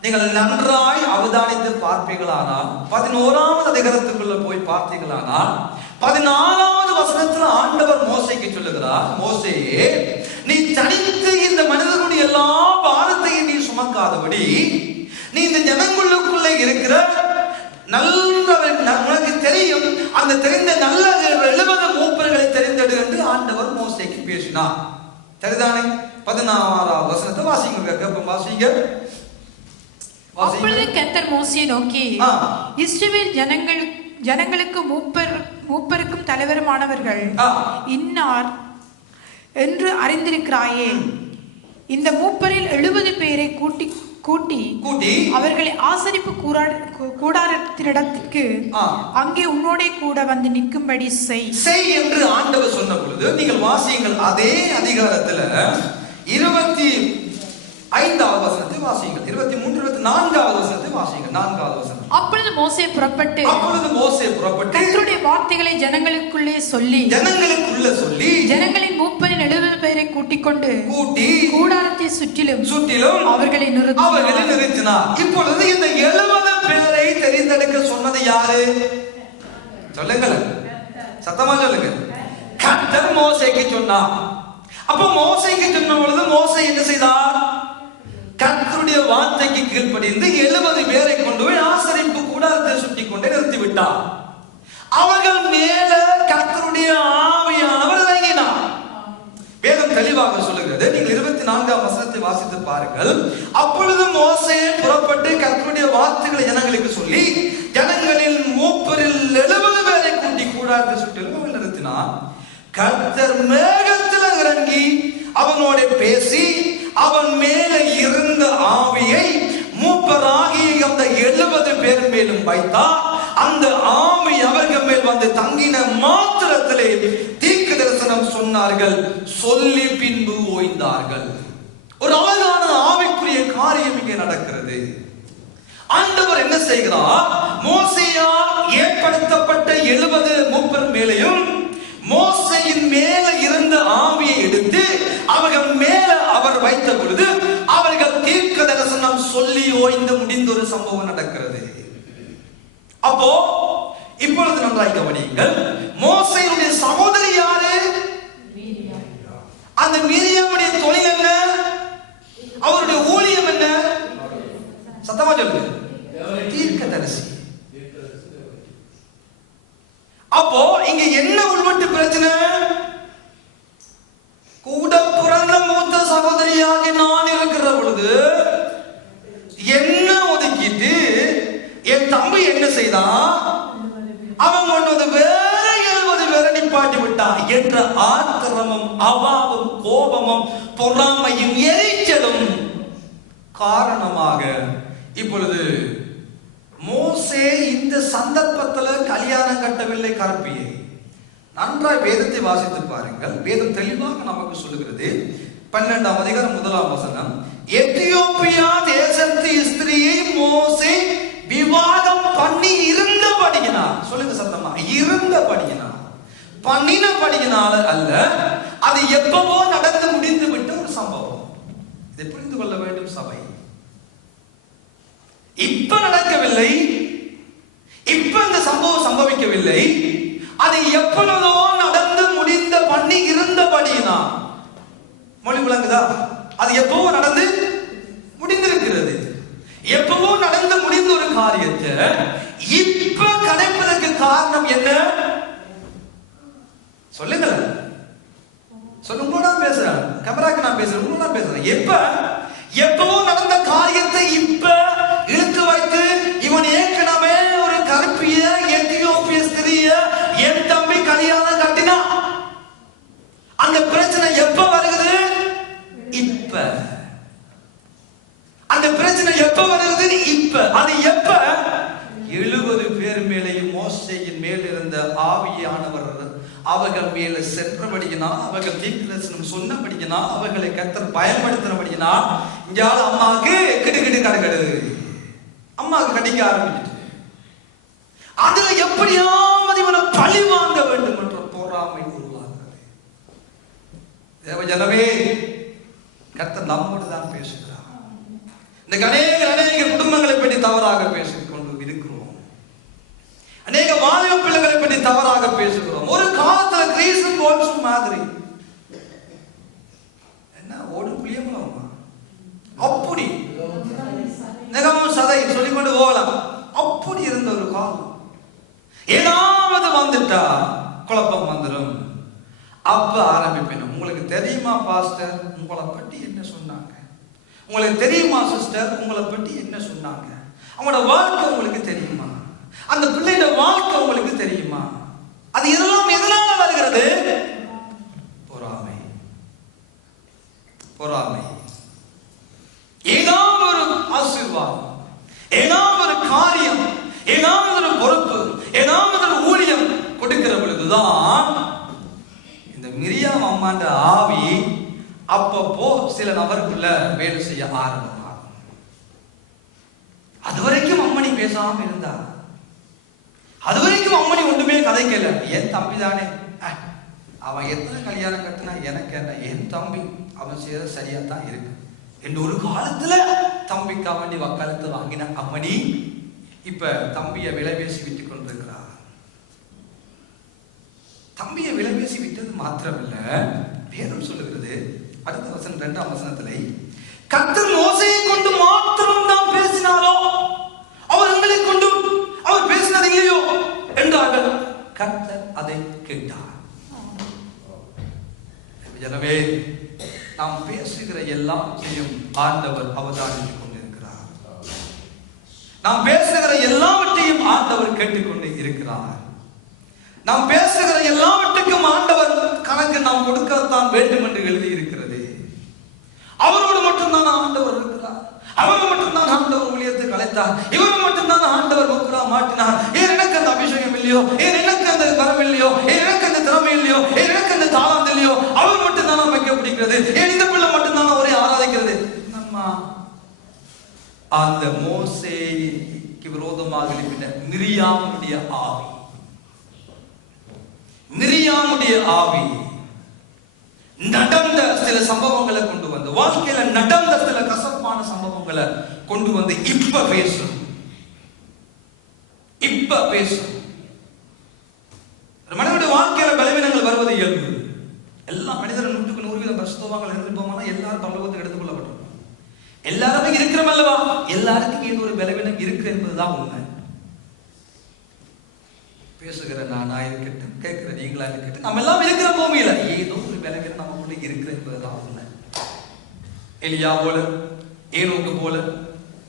நீங்கள் நன்றாய் அவதானித்து பார்ப்பீர்களானால் 11வது அதிகாரத்துக்குள்ள போய் பார்த்தீர்களானால் 14வது வசனத்தில் ஆண்டவர் மோசேக்கு சொல்லுகிறார், மோசேயே, நீ தனித்து இந்த மனிதனுடைய எல்லா பாரத்தையும் நீ சுமக்காதபடி நீ இந்த ஜனங்களுக்குள்ளே இருக்கிற உனக்கு தெரியும் அந்த தெரிந்த நல்ல 70 மூப்பர்களை தெரிந்தெடு என்று ஆண்டவர் மோசேக்கு பேசினார். சரிதானே? 16வது வசனத்தை வாசிங்க. கேட்போம், வாசிங்க. அப்பொழுது கர்த்தர் மோசேயை நோக்கி, இஸ்ரவேல் ஜனங்களுக்கு மூப்பருக்கும் தலைவருமானவர்கள் இன்னார் என்று அறிந்திருக்கிறாயே. இந்த மூப்பரில் 70 பேரை கூட்டி அவர்களை ஆசரிப்பு கூடாரத்தினிடத்திற்கு அங்கே உன்னோட கூட வந்து நிற்கும்படி செய் என்று ஆண்டவர் சொன்ன பொழுது நீங்கள் வாசியுங்கள். அதே அதிகாரத்துல 25வது வசனத்தை வாசியுங்கள். 23 24வது வசனத்தை வாசியுங்கள். 4வது வசனம். அப்பொழுது மோசே புறப்பட்டு கர்த்தருடைய வார்த்தைகளை ஜனங்களுக்குள்ளே சொல்லி ஜனங்களின் மூப்பரின் 70 பேரை கூட்டி கூடாரத்தை சுற்றிலும் அவர்களை நிறுத்தினார். இப்பொழுது இந்த 70 பேரை தெரிந்தெடுக்க சொன்னது யாரு? சொல்லுங்கள், சத்தமா சொல்லுங்க. கர்த்தர் மோசேக்கு சொன்னார். அப்ப மோசேக்கு சொன்ன பொழுது மோசே என்ன செய்தார்? கர்த்தருடைய வார்த்தைக்கு கீழ்ப்படிந்து 70 பேரை கொண்டு போய் ஆசரிப்பு கூடாரத்தை சுற்றி கொண்டே நிறுத்திவிட்டார். அவர்கள் மேல கர்த்தருடைய ஆவியானவர் இறங்கினார். வேதம் தெளிவாக சொல்லுகிறது. நீங்கள் 24வது வசனத்தை வாசித்து பாருங்கள். அப்பொழுது மோசே புறப்பட்டு கர்த்தருடைய வார்த்தைகளை ஜனங்களுக்கு சொல்லி ஜனங்களில் மூப்பரில் 70 பேரை கூட்டி கூடாரத்தை சுற்றிலும் நிறுத்தினார். கர்த்தர் மேகத்தில் இறங்கி அவனோட பேசி அவன் மேலே இருந்த ஆவியை மூப்பராகிய அந்த 70 பேர் மேலும் வைத்தார். அந்த ஆவி அவர்கள் மேல் வந்து தங்கின மாத்திரத்திலே தீர்க்க தரிசனம் சொன்னார்கள், சொல்லி பின்பு ஓய்ந்தார்கள். ஒரு அழகான ஆவிக்குரிய காரியம் இங்கே நடக்கிறது. ஆண்டவர் என்ன செய்கிறார்? மோசேயால் ஏற்படுத்தப்பட்ட 70 மூப்பர் மேலையும் மோசேயின் மேல இருந்த ஆவியை எடுத்து அவர்கள் மேல அவர் வைத்த பொழுது அவர்கள் தீர்க்க தரிசனம் சொல்லி ஓய்ந்து முடிந்த ஒரு சம்பவம் நடக்கிறது. அப்போ இப்பொழுது நன்றாய் கவனியுங்கள். மோசேயுடைய சகோதரி யாரு? அந்த மிரியாமுடைய தொழில் என்ன? அவருடைய ஊழியம் என்ன? சத்தமா சொல்லுங்க. தீர்க்கதரிசி. அப்போ இங்க என்ன உள்வட்டு பிரச்சனை? கூட பிறந்த மூத்த சகோதரியாக நான் இருக்கிற பொழுது என்ன ஒதுக்கிட்டு என் தம்பி என்ன செய்தான்? அவன் கொண்டு வேற 70 பேரை நிப்பாட்டி விட்டான் என்ற ஆத்திரமும் அவாவும் கோபமும் பொறாமையும் எரிச்சலும் காரணமாக இப்பொழுது மோசே இந்த சந்தர்ப்பத்தில் கல்யாணம் கட்டவில்லை கற்பியை. நன்றாய் வேதத்தை வாசித்து பாருங்கள். வேதம் தெளிவாக நமக்கு சொல்லுகிறது. 12ஆம் அதிகாரம் 1ஆம் வசனம், எத்தியோப்பியா தேசத்து ஸ்திரியை மோசே விவாகம் பண்ணி இருந்தபடியினார். சொல்லுங்க சத்தமா, இருந்தபடியினார், பண்ணினபடியினால அல்ல, அது எப்பவோ நடந்து முடிந்து விட்ட ஒரு சம்பவம். இதை புரிந்து கொள்ள வேண்டும் சபை. இப்ப நடக்கவில்லை, இப்ப இந்த சம்பவம் சம்பவிக்கவில்லை, அது எப்பொழுதோ நடந்து முடிந்த பண்ணி இருந்தபடினா. மொழி விளங்குதா? அது எப்பவோ நடந்து முடிந்திருக்கிறது. எப்பவோ நடந்து முடிந்த ஒரு காரியத்தை இப்ப கடைப்பதற்கு காரணம் என்ன? சொல்லுங்களேன், சொல்லுங்க. நான் பேசுறேன், கேமராக்கு நான் பேசுறேன், உங்களோட நான் பேசுறேன். எப்பவோ நடந்த காரியத்தை இப்ப இழுத்து வைத்து இவன் ஏற்கனவே ஒரு கருப்பிய எத்தியோப்பிய ஸ்திரிய என் தம்பி கல்யாணம் கட்டினா. அந்த பிரச்சனை எப்ப வருகிறது? இப்ப. அந்த பிரச்சனை எப்ப வருகிறது? இப்ப. அது எப்ப? 70 பேர் மேலேயும் மோசேயின் மேல் இருந்த ஆவியானவர் அவர்கள் மேல சென்றபடியினால், அவர்கள் தீர்க்கதரிசனம் சொன்னபடியினால், அவர்களை கர்த்தர் பயன்படுத்தினபடியினால், இங்கால அம்மாவுக்கு கிடுகிடு கடகடு, அம்மாவுக்கு கடிக்க ஆரம்பிச்சு. அதுல எப்படியாவது இவனை பழி வாங்க வேண்டும் என்ற போராமை உருவாகிறது. தேவஜனமே, கர்த்தர் நம்மோடு தான் பேசுகிறார். இந்த அநேக குடும்பங்களை பற்றி தவறாக பேசிக் கொண்டு இருக்கிறோம். அநேக வாலிப பிள்ளைகளை பற்றி தவறாக பேசுகிறோம். ஒரு காலத்துல கிரீசன் கோல்ஸ் மாதிரி என்ன ஓடும் புளியமா அப்படி நெகமும் சதை சொல்லிக்கொண்டு போகலாம். அப்படி இருந்த ஒரு காலம். ஏதாவது வந்துட்டா குழப்பம் வந்துடும். அப்ப ஆரம்பிப்பேன். உங்களுக்கு தெரியுமா பாஸ்டர் உங்களை பற்றி என்ன சொன்னாங்க? உங்களுக்கு தெரியுமா சிஸ்டர் உங்களை பற்றி என்ன சொன்னாங்க? அவங்களோட வாழ்க்கை உங்களுக்கு தெரியுமா? அந்த பிள்ளையோட வாழ்க்கை உங்களுக்கு தெரியுமா? அது இதெல்லாம் எதனால வருகிறது? பொறாமை. பொறாமை. ஏதாவது ஒரு ஆசீர்வாதம், ஏதாவது ஒரு காரியம், ஏதாவது ஒரு பொறுப்பு, ஏதாவது ஒரு ஊழியம் கொடுக்கிற பொழுதுதான் இந்த மிரியாம் அம்மாண்ட ஆவி அப்பப்போ சில நபருக்குள்ள வேலை செய்ய ஆரம்பமாகும். அதுவரைக்கும் அம்மணி பேசாம இருந்தா, அதுவரைக்கும் அம்மணி ஒன்றுமே கதைக்கல. என் தம்பி தானே, அவன் எத்தனை கல்யாணம் கட்டினா எனக்கு என்ன, என் தம்பி அவன் செய்த சரியா தான் இருக்கு என்று ஒரு காலத்துல தம்பிக்கு அவண்டி வக்காலத்து வாங்கின அம்மணி இப்ப தம்பியை விலை பேசி விட்டு கொண்டிருக்கிறார். தம்பியை விலை பேசி விட்டது மாத்திரமில்ல, வேதம் சொல்லுகிறது அடுத்த வசனம் 2ஆம் வசனத்திலே, கர்த்தர் மோசேயை கொண்டு மாத்திரம் தான் பேசினாரோ, அவர் எங்களை கொண்டு அவர் பேசினது இல்லையோ என்றார்கள். கர்த்தர் அதை கேட்டார். எனவே நாம் பேசுகிற எல்லாத்தையும் ஆண்டவர் அவதானித்துக் கொண்டிருக்கிறார். நாம் பேசுகிற எல்லாவற்றையும் ஆண்டவர் கேட்டுக்கொண்டு இருக்கிறார். நாம் பேசுகிற எல்லாவற்றுக்கும் ஆண்டவர் கணக்கு நாம் கொடுக்கத்தான் வேண்டும் என்று எழுதி இருக்கிறது. அவரோடு மட்டும்தான் ஆண்டவர் இருக்கிறார். அவரை மட்டும்தான் ஆண்டவர் ஊழியத்துக்கு அழைத்தார். இவரை மட்டும்தான் ஆண்டவர் முக்குரா மாட்டினார். ஏன் எனக்கு அந்த அபிஷேகம் இல்லையோ, ஏன் எனக்கு அந்த வரம் இல்லையோ, ஏன் எனக்கு அந்த திறமை இல்லையோ, ஏன் எனக்கு அந்த தாளம் இல்லையோ, அவர் மட்டும்தான் நாம் வைக்க பிடிக்கிறது, ஏன் இந்த பிள்ளை மட்டும்தான் அவரை ஆராதிக்கிறது. நம்ம அந்த மோசேக்கு விரோதமாக எழுப்பின மிரியாமுடைய ஆவி, மிரியாமுடைய ஆவி நடந்த சில சம்பவங்களை கொண்டு வந்து, வாழ்க்கையில நடந்த சில கசப்பான சம்பவங்களை கொண்டு வந்து இப்ப பேசும். இப்ப பேசும். மனிதனுடைய வாழ்க்கையில பலவீனங்கள் வருவது இயல்பு. எல்லா மனிதர்கள் 100% பரிசுத்தவான்கள் இருந்திருப்போம்னா எல்லாரும் பரலோகத்துக்கு எடுத்துக் கொள்ளப்பட்டிருப்போம். எல்லாருமே இருக்கிறோம் அல்லவா? எல்லாருக்கும் ஏதோ ஒரு பலவீனம் இருக்கு என்பதுதான் உண்மை. பேசுகிற நானா இருக்கட்டும், கேட்கிற நீங்களா இருக்கட்டும், நம்ம எல்லாம் இருக்கிற பூமியில ஏதோ ஒரு பலவீனம் நமக்குள்ள இருக்கு என்பதுதான் உண்மை. எலியா போல, ஏனோக்கு போல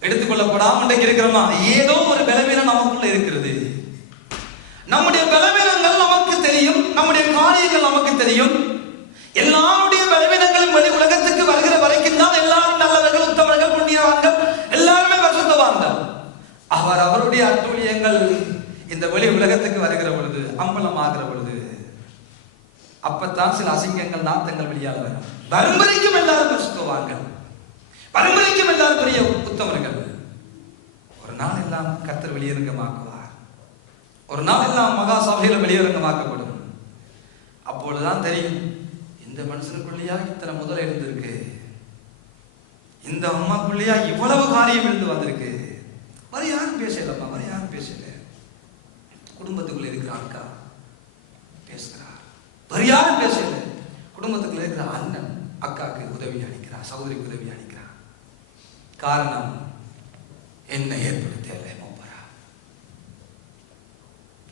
எடுத்துக்கொள்ளப்படாம இருக்கிறோமா? ஏதோ ஒரு பலவீனம் நமக்குள்ள இருக்கிறது. நம்முடைய பலவீனங்கள் நமக்கு தெரியும், நம்முடைய காரியங்கள் நமக்கு தெரியும். எல்லாருடைய பலவீனங்களும் வெளி உலகத்துக்கு வருகிற வரைக்கும் தான் எல்லாரும் நல்லவர்கள், உத்தமர்கள், புண்ணியவான்கள், எல்லாருமே பரிசுத்தவான்கள். அவருடைய அட்டூழியங்கள் இந்த வெளி உலகத்துக்கு வருகிற பொழுது, அம்பலம் ஆகிற பொழுது அப்பத்தான் சில அசிங்கங்கள் நாத்தங்கள் வெளியாக வரும். வரும் எல்லாரும் பரிசுத்தவான்கள், வரும் எல்லாரும் பெரிய உத்தமர்கள். ஒரு நாள் எல்லாம் கர்த்தர் வெளியரங்கமாக்குவார். ஒரு நாள் எல்லாம் மகா சபையில வெளியரங்கமாக்கப்படும். அப்பொழுதுதான் தெரியும், இந்த மனுஷனுக்குள்ளேயா இத்தனை முதல் இருந்திருக்கு, இந்த அம்மாக்குள்ளேயா இவ்வளவு காரியம் இருந்து வந்திருக்கு. வர யாரும் பேசலப்பா, வர யாரும் பேசல. குடும்பத்துக்குள்ள இருக்கிற அக்கா பேசுகிறார், வர யாரும் பேசல. குடும்பத்துக்குள்ள இருக்கிற அண்ணன் அக்காவுக்கு உதவி அளிக்கிறார், சகோதரிக்கு உதவி அளிக்கிறார். காரணம் என்ன ஏற்படுத்தல மூப்பரா,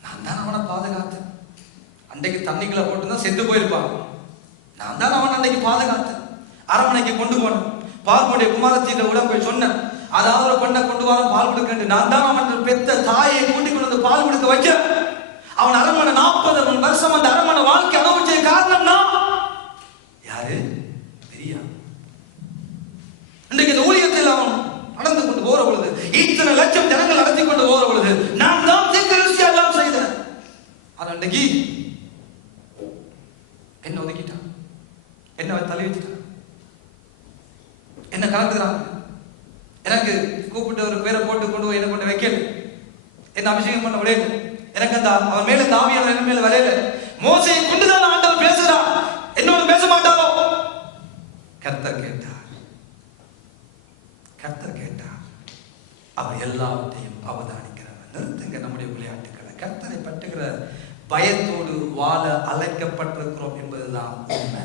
நான் தான் அவனை பாதுகாத்தேன். அன்றைக்கு தண்ணிக்குள்ள போட்டுதான் செத்து போயிருப்பான். நான் தான் அவன் அன்றைக்கு பாதுகாத்தேன். அரமனைக்கு கொண்டு போனேன். பால்குடைய குமாரத்திட்ட கூட போய் சொன்னேன், அதாவது ஒரு பொண்ணை கொண்டு வர பால் கொடுக்க. நான் தான் அவன் பெத்த தாயை கூட்டிக் கொண்டு வந்து பால் கொடுக்க வச்ச. அவன் அரமனை 40 வருஷம் அந்த அரமனை வாழ்க்கை அனுபவிச்ச காரணம் தான் யாரு? பெரியா. இன்றைக்கு இந்த ஊழியத்தில் அவன் நடந்து கொண்டு போற பொழுது, இத்தனை லட்சம் ஜனங்கள் நடத்தி கொண்டு போற பொழுது, நான் தான் தீர்க்கதரிசியா எல்லாம் செய்தேன். ஆனா இன்றைக்கு என்ன ஒதுக்கிட்டான், என்ன தலை வச்சுட்டான், என்ன கலந்துக்கிறான். எனக்கு கூப்பிட்டு ஒரு பேரை போட்டு கொண்டு போய் என்ன கொண்டு வைக்கல, என்ன அபிஷேகம் பண்ண விடையில, எனக்கு அந்த அவன் மேல தாவியான என்ன மேல வரையில. மோசையை கொண்டுதான் ஆண்டவர் பேசுறான், என்னோட பேச மாட்டாரோ? கர்த்தர் கேட்டார், கர்த்தர் கேட்டார். அவர் எல்லாவற்றையும் அவதானிக்கிறவர். நிறுத்துங்க நம்முடைய விளையாட்டுக்களை. கர்த்தரை பற்றுகிற பயத்தோடு வாழ அழைக்கப்பட்டிருக்கிறோம் என்பதுதான் உண்மை.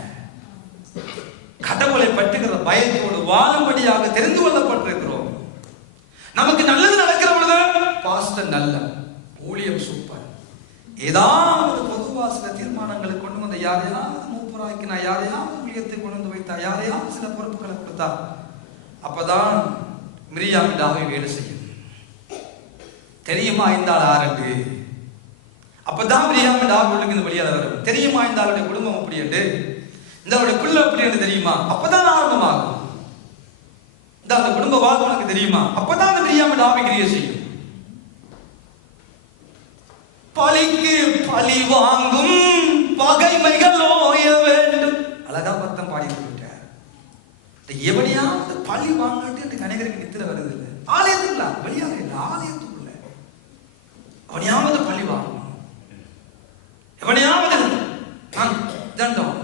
கடவுளை பற்றுகிற பயத்தோடு வாழும்படியாக தெரிந்து கொள்ளப்பட்டிருக்கிறோம். நமக்கு நல்லது நடக்கிற பொழுது பாஸ்டர் நல்ல, ஊழியம் சூப்பர், ஏதாவது பொதுவா சில தீர்மானங்களை கொண்டு வந்த, யாரையாவது மூப்பராக்கினா, யாரையாவது ஊழியத்தை கொண்டு வந்து வைத்தா, யாரையாவது சில பொறுப்புகளை கொடுத்தா, அப்பதான் மிரியாம் டாவை வேலை செய்யும். தெரியுமா இந்த ஆள் ஆரண்டு? அப்பதான் மிரியாம் டாவை ஒழுங்கு வெளியால வரும். தெரியுமா இந்த ஆளுடைய குடும்பம் அப்படி என்று, இந்த அவருடைய பிள்ளை அப்படி என்று தெரியுமா? அப்பதான் ஆரம்பமாகும். இந்த அந்த குடும்ப வாழ்க்கை உனக்கு தெரியுமா? அப்பதான் அந்த மிரியாம் டாவை கிரியை செய்யும். பழிக்கு பழி வாங்கும் பகைமைகள் ஓய வேண்டும். அழகா பத்தம் பாடி விட்டார். எவனையாவது பழி வாங்கிட்டு கணவருக்கு நித்திர வருது இல்லை. ஆலயத்துக்குள்ள வெளியாக இல்லை, ஆலயத்துக்குள்ள அவனையாவது பழி வாங்கணும், எவனையாவது தண்டம்.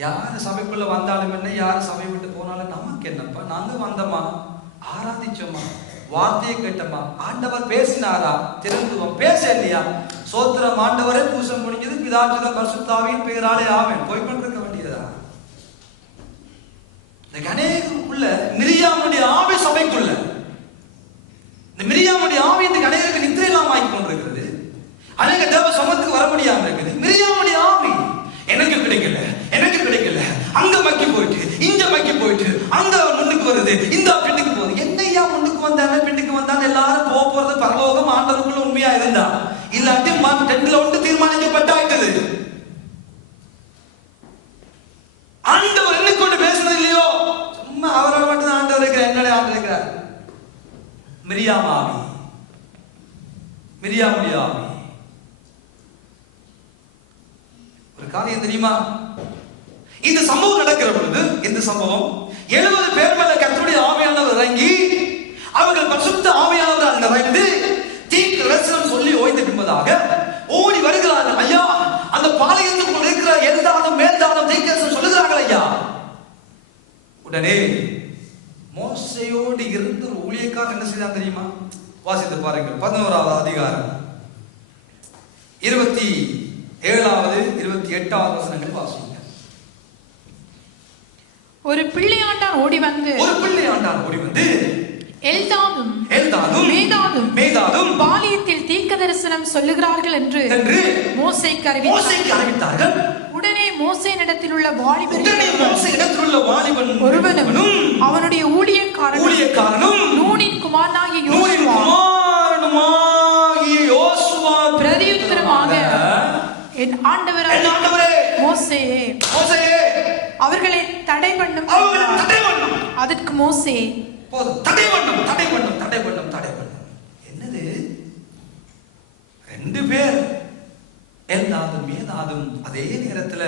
யாரு சபைக்குள்ள வந்தாலும் என்ன, யாரு சபை விட்டு போனாலும் நமக்கு என்னப்பா? நாங்க வந்தோமா, ஆராதிச்சோமா, வார்த்தையை கேட்டோமா, ஆண்டவர் பேசினாரா, திருந்துவோம். பேச இல்லையா, சோத்திரம், ஆண்டவரே பூசம் முடிஞ்சது, பிதாசுதம் பரிசுத்தாவியின் பெயராலே ஆமென், போய்கொண்டிருக்க வேண்டியதா? அநேகருக்குள்ள மிரியாமுடைய ஆவி சபைக்குள்ள, இந்த மிரியாமுடைய ஆவி இந்த அநேகருக்கு நித்திரை இல்லாம ஆகி கொண்டிருக்கிறது. அநேக தேவ சமத்துக்கு வர முடியாம இருக்குது. மிரியாமுடைய ஆவி எனக்கு கிடைக்கல, எனக்கு கிடைக்கல, அங்க மக்கி போயிட்டு, இங்க மக்கி போயிட்டு, அங்க முன்னுக்கு வருது, இந்த பின்னுக்கு போகுது. என்னையா முன்னுக்கு வந்தாங்க பின்னுக்கு வந்தாங்க, எல்லாரும் போறது பரலோகம் ஆண்டவருக்குள்ள உண்மையா இருந்தா, இல்லாட்டி டென்ட்ல ஒன்று தீர்மானிக்கப்பட்டாயிட்டது. ஆண்டவர் என்ன கொண்டு பேசுறது இல்லையோ, சும்மா அவரோட மட்டும் தான் ஆண்டவர் இருக்கிறார், என்னோட ஆண்டவர் இருக்கிறார். மிரியாம் ஆவி, மிரியாமுடைய ஆவி. ஒரு காரியம் தெரியுமா, இந்த சம்பவம் நடக்கிற பொழுது, இந்த சம்பவம் 70 பேர் மேல கர்த்தருடைய ஆவியானவர் இறங்கி, அவர்கள் பரிசுத்த ஆவியானவர் நிறைந்து தீர்க்கதரிசனம் சொல்லி ஓய்ந்த பின்பதாக ஓடி வருகிறார்கள். ஐயா, அந்த பாளையத்துக்குள் இருக்கிற எல்தானம் மேல்தானம் தீர்க்கதரிசனம் சொல்லுகிறார்கள் ஐயா. உடனே மோசையோடு இருந்த ஒரு ஊழியக்காரர் என்ன செய்தான் தெரியுமா? வாசித்து பாருங்கள், 11வது அதிகாரம் 27வது 28வது வசனங்களை வாசிங்க. ஒரு பிள்ளையாண்டான் ஓடி வந்து எல்தானும் மேதானும் பாலியத்தில் தீர்க்கதரிசனம் சொல்லுகிறார்கள் என்று மோசேக்கு அறிவித்தார்கள். உடனே மோசேயினிடத்தில் உள்ள வாலிபன் ஒருவனும் அவனுடைய ஊழியக்காரனும் நூனின் குமாரனாகிய யோசுவா பிரதியுத்தரமாக, என் ஆண்டவரே மோசேயே, அவர்களை தடை பண்ணும். அதற்கு மோசே, தடை பண்ணும். என்னது, 2 பேர் எல்தாதும் மேதாதும் அதே நேரத்துல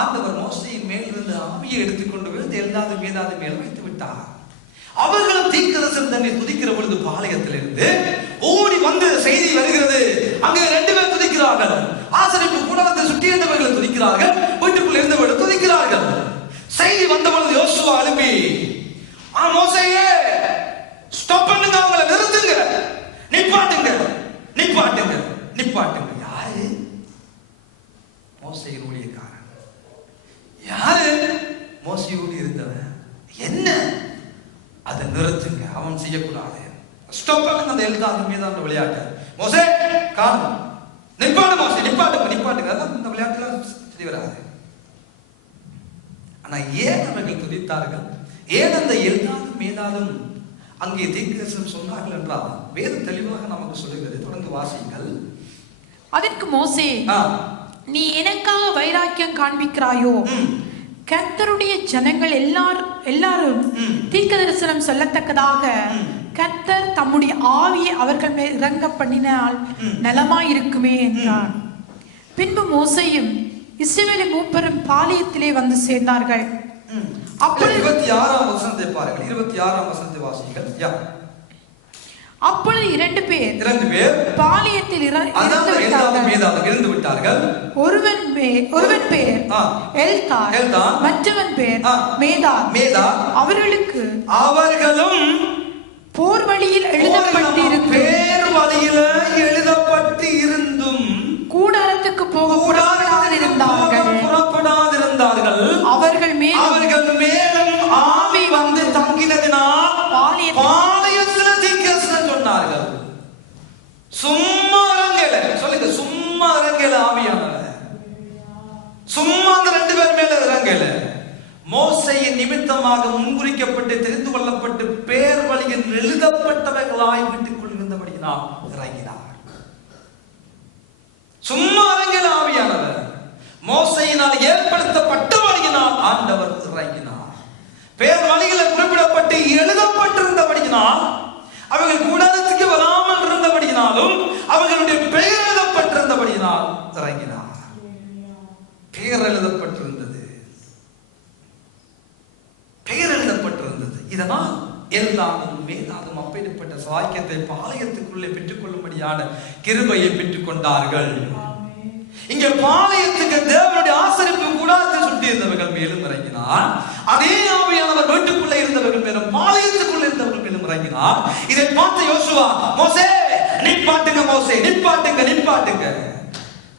ஆண்டவர் மோசையின் மேல் இருந்த ஆவியை எடுத்துக்கொண்டு வந்து எல்தாதும் மேதாதும் மேல் வைத்து விட்டார். அவர்களும் தீர்க்கதரிசனம் தன்னை துதிக்கிற பொழுது பாளையத்திலிருந்து ஓடி வந்து செய்தி வருகிறது. அங்கே 2 பேர் துதிக்கிறார்கள். ஆசரிப்பு கூடாரத்தை சுற்றி இருந்தவர்கள் துதிக்கிறார்கள், வீட்டுக்குள் இருந்தவர்கள் துதிக்கிறார்கள். செய்தி வந்த பொழுது யோசுவா எழுப்பி, மோசேயே ஸ்டாப் பண்ணுங்க, அவங்களை நிறுத்துங்க, நிப்பாட்டுங்க நிப்பாட்டுங்க நிப்பாட்டுங்க. யாரு? மோசேயின் ஊழியக்காரன். யாரு? மோசையோடு இருந்தவன். என்ன? அதை நிறுத்துங்க, அவன் செய்யக்கூடாது. ஸ்டாப் பண்ணுங்க அந்த எல்தாதும் மேதாதும் விளையாட்டு. மோசே காணும், நிப்பாட்டு மோசே, நிப்பாட்டுங்க நிப்பாட்டுங்க. அதான் இந்த விளையாட்டுல சரி வராது. ஆனா ஏன் அவர்கள் துதித்தார்கள்? ஏன் அந்த எல்தாதும் மேதாதும் அங்கே தீர்க்கதரிசனம் சொன்னார்கள் என்றால் வேதம் தெளிவாக நமக்கு சொல்லுகிறது. தொடர்ந்து வாசியுங்கள். அதற்கு மோசே, நீ எனக்காக வைராக்கியம் காண்பிக்கிறாயோ? கர்த்தருடைய ஜனங்கள் எல்லாரும் தீர்க்க தரிசனம் சொல்லத்தக்கதாக கர்த்தர் தம்முடைய ஆவியை அவர்கள் மேல் இறங்க பண்ணினால் நலமாயிருக்குமே என்றார். பின்பு மோசையும் இஸ்ரவேல் மூப்பரும் பாளையத்திலே வந்து சேர்ந்தார்கள். அப்பொழுது 26ஆம் வசனத்தை பாருங்கள். 26ஆம் வசனத்தை வாசியுங்கள். அப்பொழுது 2 பேர் பாளையத்தில் இருந்து விட்டார்கள். ஒருவன் பேர் எல்தான், மற்றவன் பேர் மேதாத். அவர்களும் போர் வழியில் எழுதப்பட்டு இருந்தும் கூடாரத்துக்கு புறப்படாதிருந்தார்கள். அவர்கள் மேலும் ஆவி வந்து தங்கினதினால் பாளையத்தில் தீர்க்கதரிசனம் சொன்னார்கள். சும்மா அரங்கல சொல்லுங்க, சும்மா அரங்கல ஆவியானவர் சும்மா அந்த 2 பேர் மேல இறங்கல. மோசையின் நிமித்தமாக முன்குறிக்கப்பட்டு தெரிந்து கொள்ளப்பட்டு பேர் வழியில் எழுதப்பட்டவர்களாய் வீட்டுக்குள் இருந்தபடியினால் இறங்கினார். சும்மா அரங்கல ஆவியானவர் மோசையினால் ஏற்படுத்தப்பட்டபடியினால் ஆண்டவர் இறங்கினார். பேர் வழியில் குறிப்பிடப்பட்டு எழுதப்பட்டிருந்தபடியினால் அவர்கள் கூடாரத்துக்கு வராமல் இருந்தபடியினாலும் அவர்களுடைய பெயர் எழுதப்பட்டிருந்தபடியினால் இறங்கினார். பெயர் எழுதப்பட்டிருந்தது, பெயர் எழுதப்பட்டிருந்தது. இதனால் எல்தாதும் மேதாதும் அப்படிப்பட்ட சாக்கியத்தை பாளையத்துக்குள்ளே பெற்றுக் கொள்ளும்படியான கிருபையை பெற்றுக் கொண்டார்கள். இங்கே பாளையத்துக்கு தேவனுடைய ஆசரிப்பு கூடாரத்தை சுற்றி இருந்தவர்கள் மேலும் இறங்கினார். அதே ஆவியானவர் வீட்டுக்குள்ளே இருந்தவர்கள் மேலும் பாளையத்துக்குள்ளே இருந்தவர்கள் மேலும் இறங்கினார். இதை பார்த்த யோசுவா, மோசே நிப்பாட்டுங்க, மோசே நிப்பாட்டுங்க நிப்பாட்டுங்க.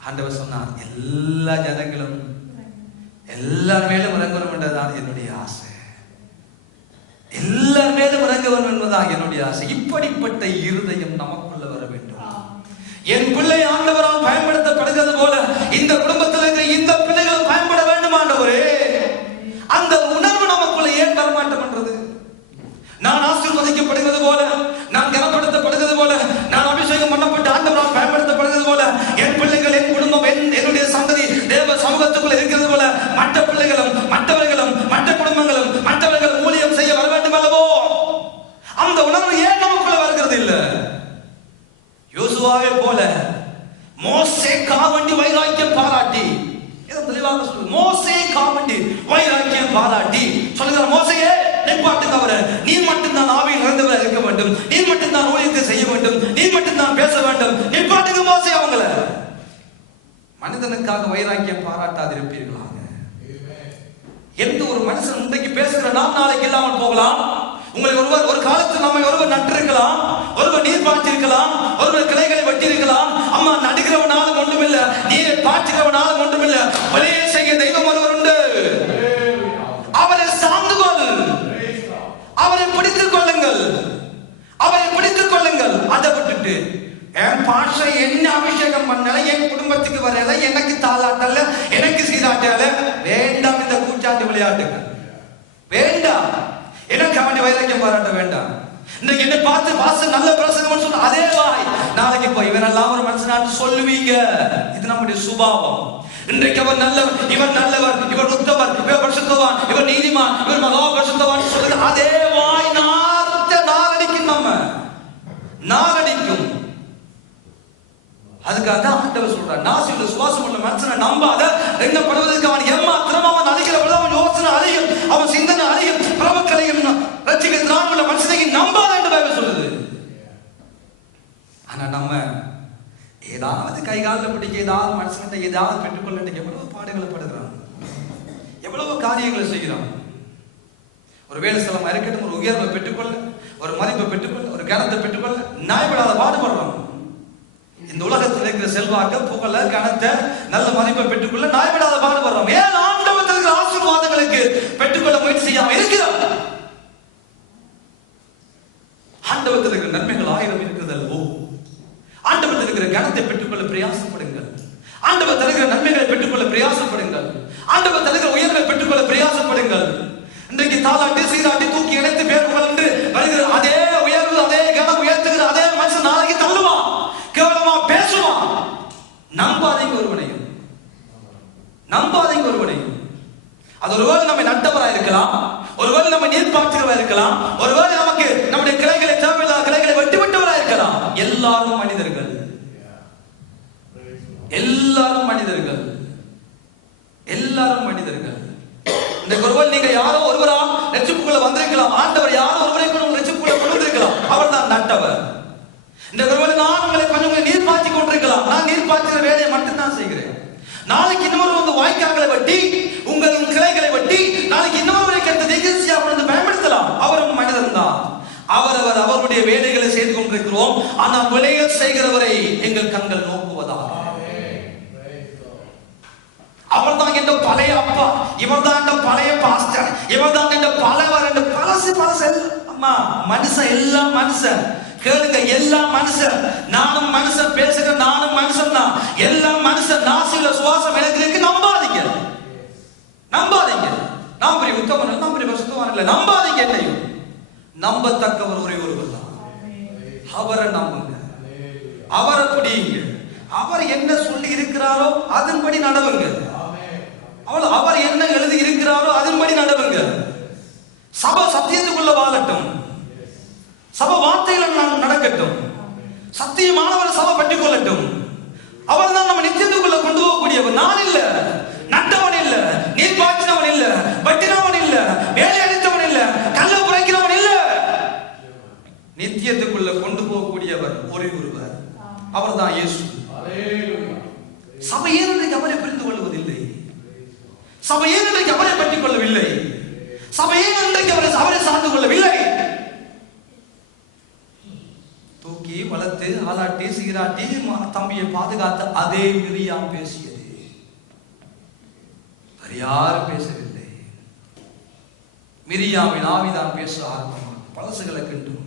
ஆண்டவர் சொன்னார், எல்லா ஜனங்களும் எல்லார் மேலும் இறங்கணும் என்றதான் என்னுடைய ஆசை. எல்லார் மேலும் இறங்க வேண்டும் என்பதாக என்னுடைய ஆசை. இப்படிப்பட்ட இருதயம் நமக்குள்ள வர வேண்டும். என் பிள்ளை ஆண்டவரால் பயன்படுத்தப்படுகிறது போல இந்த குடும்பத்தில் இருக்கிற இந்த பிள்ளைகள் பயன்பட வேண்டும் ஆண்டவரே. அந்த உணர்வு நமக்குள்ள ஏன் வரமாட்டம் பண்றது? நான் ஆசீர்வதிக்கப்படுகிறது போல, நான் கனப்படுத்தப்படுகிறது போல, நான் அபிஷேகம் பண்ணப்பட்டு ஆண்டவரால் பயன்படுத்தப்படுகிறது போல, என் பிள்ளைகள், என் குடும்பம், என்னுடைய சந்ததி தேவ சமூகத்துக்குள்ள இருக்கிறது போல மற்ற பிள்ளைகளும் மற்றவர்களும் மற்ற குடும்பங்களும் மற்றவர்கள் ஊழியம் செய்ய வர வேண்டும் அல்லவோ? அந்த உணர்வு ஏன் நமக்குள்ள வருகிறது இல்ல? யோசுவாவை போல மோசே காவண்டி வைராக்கியம் பாராட்டி, தெளிவாக சொல்லு, மோசே காவண்டி வைராக்கியம் பாராட்டி சொல்லுகிறார், மோசையே நிப்பாட்டுங்க அவரை, நீ மட்டும்தான் ஆவியில் நிறைந்தவராக இருக்க வேண்டும், நீ மட்டும்தான் ஊழியத்தை செய்ய வேண்டும், நீ மட்டும்தான் பேச வேண்டும், நிப்பாட்டுங்க மோசே அவங்கள. மனிதனுக்காக வைராக்கியம் பாராட்டாதிருப்பீர்களாக. எந்த ஒரு மனுஷன் இன்றைக்கு பேசுகிற நாம் நாளைக்கு இல்லாமல் போகலாம். உங்களை ஒரு காலத்தில் நம்மை ஒருவர் நட்டிருக்கலாம், ஒருவர் நீர் பாய்ச்சிருக்கலாம், ஒருவர் கிளைகளை வெட்டியிருக்கலாம். அம்மா நடுகிறவனாலும் ஒன்றுமில்லை, நீரை பாய்ச்சுகிறவனாலும் ஒன்றுமில்லை, ஒரே செய்ய தெய்வம் ஒருவர் உண்டு. அவரை சார்ந்து கொள், அவரை பிடித்துக் கொள்ளுங்கள், அவரை பிடித்துக் கொள்ளுங்கள். அதை விட்டுட்டு என் பாஷை என்ன அபிஷேகம் பண்ணல, என் குடும்பத்துக்கு வரல, எனக்கு தாளாட்டல, எனக்கு சீராட்டல, வேண்டாம் இந்த கூச்சாட்டு விளையாட்டுகள் வேண்டாம். எனக்கு அவனுடைய வைராக்கியம் பாராட்ட வேண்டாம். இன்னைக்கு என்ன பார்த்து பாச நல்ல பிரசங்கம் சொல்ல அதே வாய் நாளைக்கு போய் இவரெல்லாம் ஒரு மனுஷனான்னு சொல்லுவீங்க. இது நம்முடைய சுபாவம். இன்றைக்கு அவர் நல்லவர், இவர் நல்லவர், இவர் உத்தமர், இவர் பரிசுத்தவான், இவர் நீதிமான், இவர் மகா பரிசுத்தவான் சொல்லுது அதே வாய் நாளடிக்கும், நம்ம நாளடிக்கும். அதுக்காக தான் ஆண்டவர் சொல்றார், நாசியில் சுவாசம் உள்ள மனுஷனை நம்பாத, எண்ணப்படுவதற்கு அவன் ஏமாத்திரம், அவன் அழிகிற பொழுது அவன் யோசனை அழியும், அவன் சிந்தனை அழியும், பிரபக்களையும் ரட்சிக்க திராணம் உள்ள மனுஷனை நம்பாத என்று பைபிள் சொல்லுது. ஆனா நம்ம ஏதாவது கை காலில் பிடிக்க ஏதாவது மனுஷன்கிட்ட ஏதாவது பெற்றுக்கொள்ள எவ்வளவு பாடுகளை படுகிறான், எவ்வளவு காரியங்களை செய்கிறான். ஒரு வேலை ஸ்தலமா இருக்கட்டும், ஒரு உயர்வை பெற்றுக்கொள்ள, ஒரு மதிப்பை பெற்றுக்கொள்ள, ஒரு கணத்தை பெற்றுக்கொள்ள நாய்படாத பாடுபடுறோம். இந்த உலகத்தில் இருக்கிற செல்வாக்க, புகழ, கணத்தை, நல்ல மதிப்பை பெற்றுக்கொள்ள நாய்படாத பாடுபடுறோம். ஏன் ஆண்டவத்தில் இருக்கிற ஆசீர்வாதங்களுக்கு பெற்றுக்கொள்ள முயற்சி செய்யாம இருக்கிறோம்? ஆண்டவத்தில் இருக்கிற நன்மைகள் 1000 இருக்கிறதல்வோ. ஆண்டவத்தில் இருக்கிற கணத்தை பெற்றுக்கொள்ள பிரயாசப்படுங்கள். ஆண்டவத்தில் இருக்கிற நன்மைகளை பெற்றுக்கொள்ள பிரயாசப்படுங்கள். ஆண்டவத்தில் இருக்கிற உயர்வை பெற்றுக்கொள்ள பிரயாசப்படுங்கள். இன்றைக்கு தாளாட்டி சீராட்டி தூக்கி இணைத்து பேர் புகழ்ந்து வருகிற அதே உயர்வு, அதே கனம் உயர்த்துகிற அதே மனுஷன் நாளைக்கு தள்ளுவான், கேவலமா பேசுவான். நம்பாதீங்க ஒருவனையும், நம்பாதீங்க ஒருவனையும். அது ஒருவேளை நம்மை நட்டவராக இருக்கலாம், ஒருவேளை நம்ம நீர்ப்பாய்ச்சிறவராக இருக்கலாம், ஒருவேளை நமக்கு நம்முடைய கிளைகளை தேவையில்லாத கிளைகளை வெட்டி விட்டவராக இருக்கலாம். எல்லாரும் மனிதர்கள், எல்லாரும் மனிதர்கள், எல்லாரும் மனிதர்கள். இந்த ஒருவர் நீங்க யாரோ ஒருவரா ரட்சிப்புக்குள்ள வந்திருக்கலாம். ஆண்டவர் யாரோ ஒருவரை ரட்சிப்புக்குள்ள கொண்டு வந்திருக்கலாம். அவர் தான் நட்டவர். இந்த ஒருவர் நான் உங்களை கொஞ்சம் நீர் பாய்ச்சி கொண்டிருக்கலாம். நான் நீர் பாய்ச்சிற வேலையை மட்டும்தான் செய்கிறேன். நாளைக்கு இன்னொரு வந்து வாய்க்கால்களை வெட்டி, உங்கள் கிளைகளை வெட்டி, நாளைக்கு இன்னொருவரை கருத்து நிகழ்ச்சியாக கொண்டு பயன்படுத்தலாம். அவரும் மனிதன் தான். அவரவர் அவருடைய வேலைகளை செய்து கொண்டிருக்கிறோம். ஆனால் விலைகள் செய்கிறவரை எங்கள் கண்கள் நோக்குவதாக. அவர் தான் என்ற பழைய அப்பா, இவர் தான் என்ற பழைய பாஸ்டர், இவர் தான் என்ற பலவர் என்று பழசு அம்மா. மனுஷன் எல்லாம் மனுஷன், கேளுங்க, எல்லாம் மனுஷன். நானும் மனுஷன், பேசுகிற நானும் மனுஷன் தான். எல்லாம் மனுஷன். நாசில சுவாசம் எனக்கு இருக்கு. நம்பாதீங்க, நம்பாதீங்க. நாம் பெரிய உத்தமன், நாம் பெரிய சுத்தமான இல்லை. நம்பாதீங்க. என்னையும் நம்பத்தக்கவர் ஒரே ஒருவர் தான். அவரை நம்புங்க, அவரை பிடிங்க. அவர் என்ன சொல்லி இருக்கிறாரோ அதன்படி நடவுங்க. அவர் என்ன எழுதி இருக்கிறாரோ அதன்படி நடவுங்க. சபை சத்தியத்துக்குள்ள வாழட்டும், சபை வார்த்தைகள் நடக்கட்டும், சத்தியமானவர் சபை பற்றிக் கொள்ளட்டும். அவர் தான் நம்ம நித்தியத்துக்குள்ள கொண்டு போகக்கூடியவர். நான் இல்ல, நட்டவன் இல்ல, நீர் பாய்ச்சினவன் இல்ல, வட்டினவன் இல்ல, வேலை அடித்தவன் இல்ல, கல்ல புரைக்கிறவன் இல்ல. நித்தியத்துக்குள்ள கொண்டு போகக்கூடியவர் ஒரே ஒருவர், அவர் தான் இயேசு. சபை ஏன் அவரை புரிந்து கொள்வதில்லை? சபை ஏன் அவரை பற்றிக் கொள்ளவில்லை? சபை ஏன் அவரை சார்ந்து கொள்ளவில்லை? தூக்கி வளர்த்து ஆளாட்டி சீராட்டி தம்பியை பாதுகாத்த அதே மிரியாம் பேசியது. யாரும் பேசவில்லை. மிரியாமின் ஆவிதான் பேச ஆரம்பம். பழசுகளை கண்டும்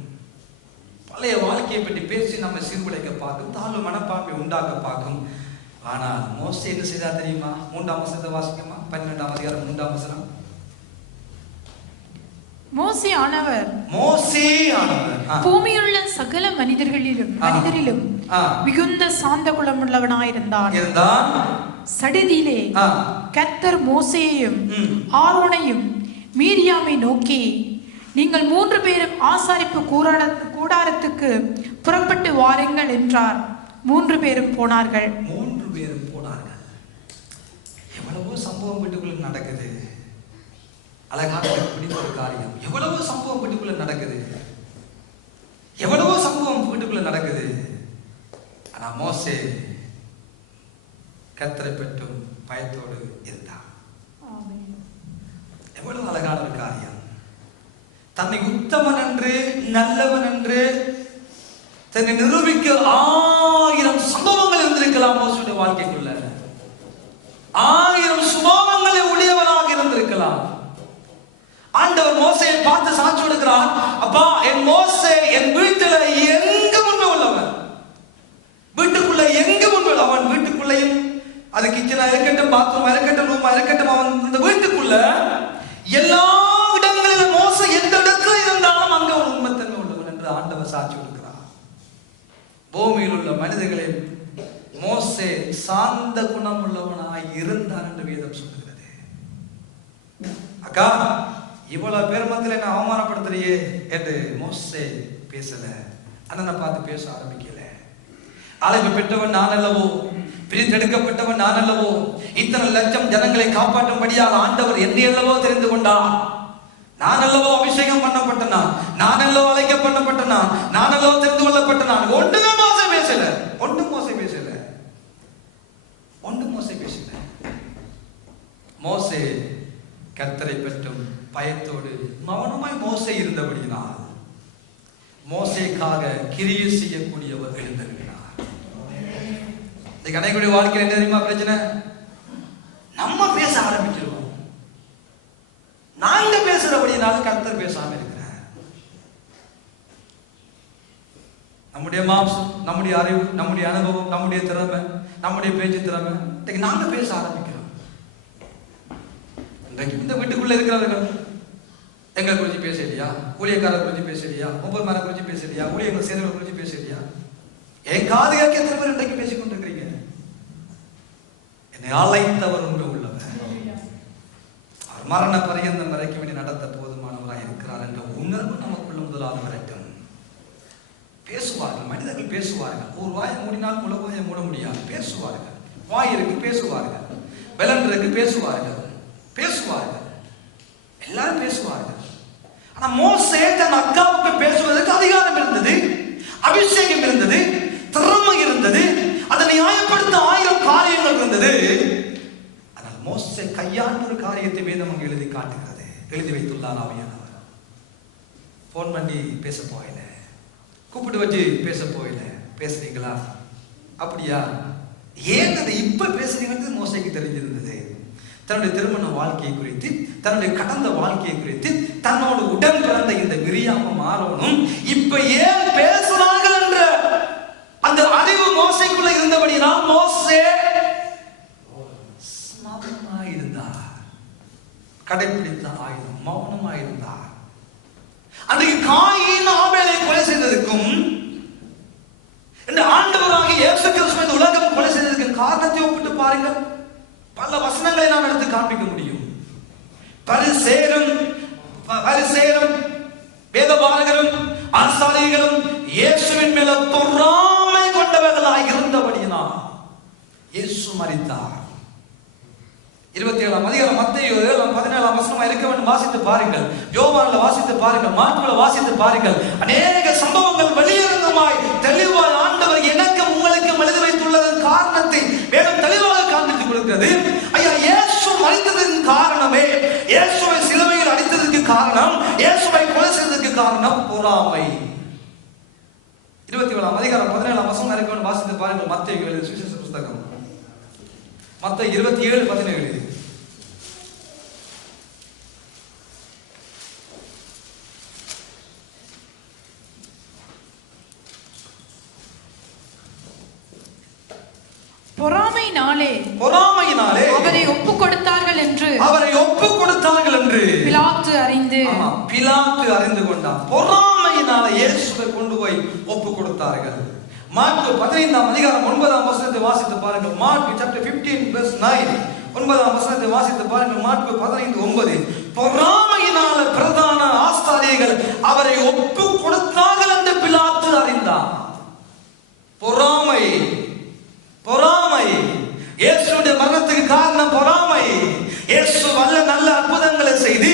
பழைய வாழ்க்கையை பற்றி பேசி நம்ம சீர்குலைக்க பார்க்கும், தாழ்வு மனப்பான்மை உண்டாக்க பார்க்கும். ஆனால் மோசே என்ன செய்தா தெரியுமா? 3ஆம் வசனத்தை வாசிக்கமா? 12ஆம் அதிகாரம் 3ஆம் வசனம். மோசே ஆனவர் பூமியுள்ள சகல மனிதரிலும் மிகுந்த சாந்த குணமுள்ளவனாயிருந்தான். சடிதியிலே கர்த்தர் மோசேயையும் ஆரோனையும் மீரியாமை நோக்கி, நீங்கள் 3 பேரும் ஆசாரிப்பு கூடாரத்துக்கு புறப்பட்டு வாருங்கள் என்றார். 3 பேரும் போனார்கள். 3 பேரும் போனார்கள். எவ்வளவோ சம்பவம் வீட்டுக்குள்ள நடக்குது. அழகாக பிடித்த ஒரு காரியம். எவ்வளவோ சம்பவம் வீட்டுக்குள்ள நடக்குது, எவ்வளவோ சம்பவம் வீட்டுக்குள்ள நடக்குது. ஆனா மோசே கர்த்தரை பற்றும் பயத்தோடு இருந்தார். எவ்வளவு அழகான ஒரு காரியம். தன்னை உத்தமன் என்று, நல்லவன் என்று தன்னை நிரூபிக்க 1000 சம்பவங்கள் இருந்திருக்கலாம். மோசேயுடைய வாழ்க்கைக்குள்ள 1000 சுபாவங்களை உடையவனாக இருந்திருக்கலாம். ஆண்டவர் மோசேயை பார்த்து சாட்சி கொடுக்கிறார். அப்பா, என் மோசே என் வீட்டுல எங்க உண்மை உள்ளவன், வீட்டுக்குள்ள எங்க உண்மை. அவன் வீட்டுக்குள்ளையும், அது கிச்சனா இருக்கட்டும், பாத்ரூமா இருக்கட்டும், ரூமா இருக்கட்டும், அவன் அந்த வீட்டுக்குள்ள எல்லா இடங்களிலும் மோசே எந்த இடத்துல இருந்தாலும் அங்க ஒரு உண்மைத்தன்மை உள்ளவன் என்று ஆண்டவர் சாட்சி கொடுக்கிறார். பூமியில் உள்ள மனிதர்களை மோசே சாந்த குணம் உள்ளவனாய் இருந்தார் என்று வேதம் சொல்லுகிறது. அக்கா, இவ்வளவு பேர் மத்தியில என்ன அவமானப்படுத்துறியே என்று மோசே பேசல. அண்ணனை பார்த்து பேச ஆரம்பிக்கல. அழைப்பு பெற்றவன் நான் அல்லவோ, பிரித்தெடுக்கப்பட்டவன் நான் அல்லவோ? இத்தனை லட்சம் ஜனங்களை காப்பாற்றும்படியாக ஆண்டவர் என்னை அல்லவோ தெரிந்து கொண்டார். நான் அல்லவோ அபிஷேகம் பண்ணப்பட்ட நான் அல்லவோ அழைக்க பண்ணப்பட்ட நான் அல்லவோ தெரிந்து கொள்ளப்பட்ட நான். ஒன்றுமே மோசே பேசல, ஒன்றும் மோசே பேசல, ஒன்றும் மோசே பேசல. மோசே கர்த்தரை பற்றும் பயத்தோடு மௌனமாய் மோசே இருந்தபடியினால் மோசேக்காக கிரியை செய்யக்கூடியவர் எழுந்திருக்கிறார். கடைக்குடி வாழ்க்கையில் என்ன தெரியுமா பிரச்சனை? நம்ம பேச ஆரம்பிச்சிருவோம். நாங்க பேசுறபடினால கர்த்தர் பேசாம இருக்கிறார். நம்முடைய மாம்சம், நம்முடைய அறிவு, நம்முடைய அனுபவம், நம்முடைய திறமை, நம்முடைய பேச்சு திறமை, நாங்க பேச ஆரம்பிக்கிறோம். இந்த வீட்டுக்குள்ள இருக்கிறவர்கள் எங்களை குறிச்சு பேசலையா, ஊழியக்காரர் குறிச்சு பேசலையா, ஒவ்வொரு குறிச்சு பேசலையா, ஊழியர்கள் சேர்ந்தவர்கள் குறிச்சு பேசலையா? என் காது கேட்க எத்தனை பேர் இன்றைக்கு பேசிக் கொண்டிருக்கிறீங்க? என்னை அழைத்தவர் உண்டு உள்ளவர், அவர் மரண பரியந்தம் வரைக்கும் இனி நடத்த போதுமானவராக இருக்கிறார் என்ற உணர்வு நமக்குள்ள முதலாவது வரட்டும். பேசுவார்கள், மனிதர்கள் பேசுவார்கள். ஒரு வாயை மூடினால் முழு வாயை மூட முடியாது. பேசுவார்கள், வாய் இருக்கு பேசுவார்கள், பலன் இருக்கு பேசுவார்கள், பேசுவார்கள், எல்லாரும் பேசுவார்கள். ஆனா மோசே தன் அக்காவுக்கு பேசுவதற்கு அதிகாரம் இருந்தது, அபிஷேகம் இருந்தது, திறமை இருந்தது, அதை நியாயப்படுத்த 1000 காரியங்கள் இருந்தது. ஆனால் மோசே கையாண்ட ஒரு காரியத்தை வேதம் அங்கு எழுதி காட்டுகிறது, எழுதி வைத்துள்ளார் ஆவியானவர். போன் பண்ணி பேச போகல, கூப்பிட்டு வச்சு பேச போகல. பேசுறீங்களா? அப்படியா? ஏன் அதை இப்ப பேசுறீங்கன்னு மோசேக்கு தெரிஞ்சிருந்தது. தன்னுடைய திருமண வாழ்க்கையை குறித்து, தன்னுடைய கடந்த வாழ்க்கையை குறித்து, தன்னோடு உடன் பிறந்த இந்த மிரியாமும் ஆரோனும் இப்ப ஏன் பேசுறாங்க என்ற அந்த அறிவு மோசேக்குள்ள இருந்தபடியால் மோசே மௌனமாயிருந்தார். கடைபிடித்த ஆயுதம் மௌனமாயிருந்தார். அன்றைக்கு காயின் ஆபேலை கொலை செய்ததற்கும் இந்த ஆண்டவராகிய இயேசு கிறிஸ்து இந்த உலகம் கொலை செய்ததற்கும் காரணத்தை ஒப்பிட்டு பாருங்கள். பல வசனங்களை நாம் எடுத்து காண்பிக்க முடியும். பரிசேயரும் வேதபாரகரும் ஆசாரியர்களும் இயேசுவின் மேல பொறாமை கொண்டவர்களாய் இருந்தபடியினால் இயேசு மரித்தார். 27ஆம் அதிகாரம் மத்தேயு 7:17 வசனமா இருக்க வேண்டும். வாசித்து பாருங்கள். யோவான்ல வாசித்து பாருங்கள். மார்க்குல வாசித்து பாருங்கள். அநேக சம்பவங்கள் வெளியரங்கமாய் தெளிவாய் ஆண்டவர் எனக்கு உங்களுக்கு எழுதி வைத்துள்ளதன் காரணத்தை வேதம் தெளிவாக காண்பித்து கொடுக்கிறது. ஐயா, இயேசு மரித்ததன் காரணமே, இயேசுவை சிலுவையில் அடித்ததற்கு காரணம், இயேசுவை கொலை செய்ததற்கு காரணம் பொறாமை. 27ஆம் அதிகாரம் 17ஆம் வசனம் இருக்க வேண்டும். வாசித்து பாருங்கள். மத்தேயு எழுதிய சுவிசேஷ புத்தகம் மத்தேயு 27:17. பொறாமையினாலே அவரை ஒப்புக் கொடுத்தார்கள் என்று பிலாத்து அறிந்து கொண்டார். பொறாமையினாலே இயேசுவை கொண்டு போய் ஒப்புக் கொடுத்தார்கள். மார்க்கு 15ஆம் அதிகாரம் 9ஆம் வசனத்தை வாசித்து பாருங்கள். மார்க் chapter 15:9 9ஆம் வசனத்தை வாசித்து பாருங்கள். மார்க்கு 15:9 பொறாமையினால பிரதான ஆசாரியர்கள் அவரை ஒப்புக் கொடுத்தார்கள் என்று பிலாத்து அறிந்தார். பொறாமை இயேசுடைய மரணத்துக்கு காரணம் பொறாமை. இயேசு நல்ல அற்புதங்களை செய்து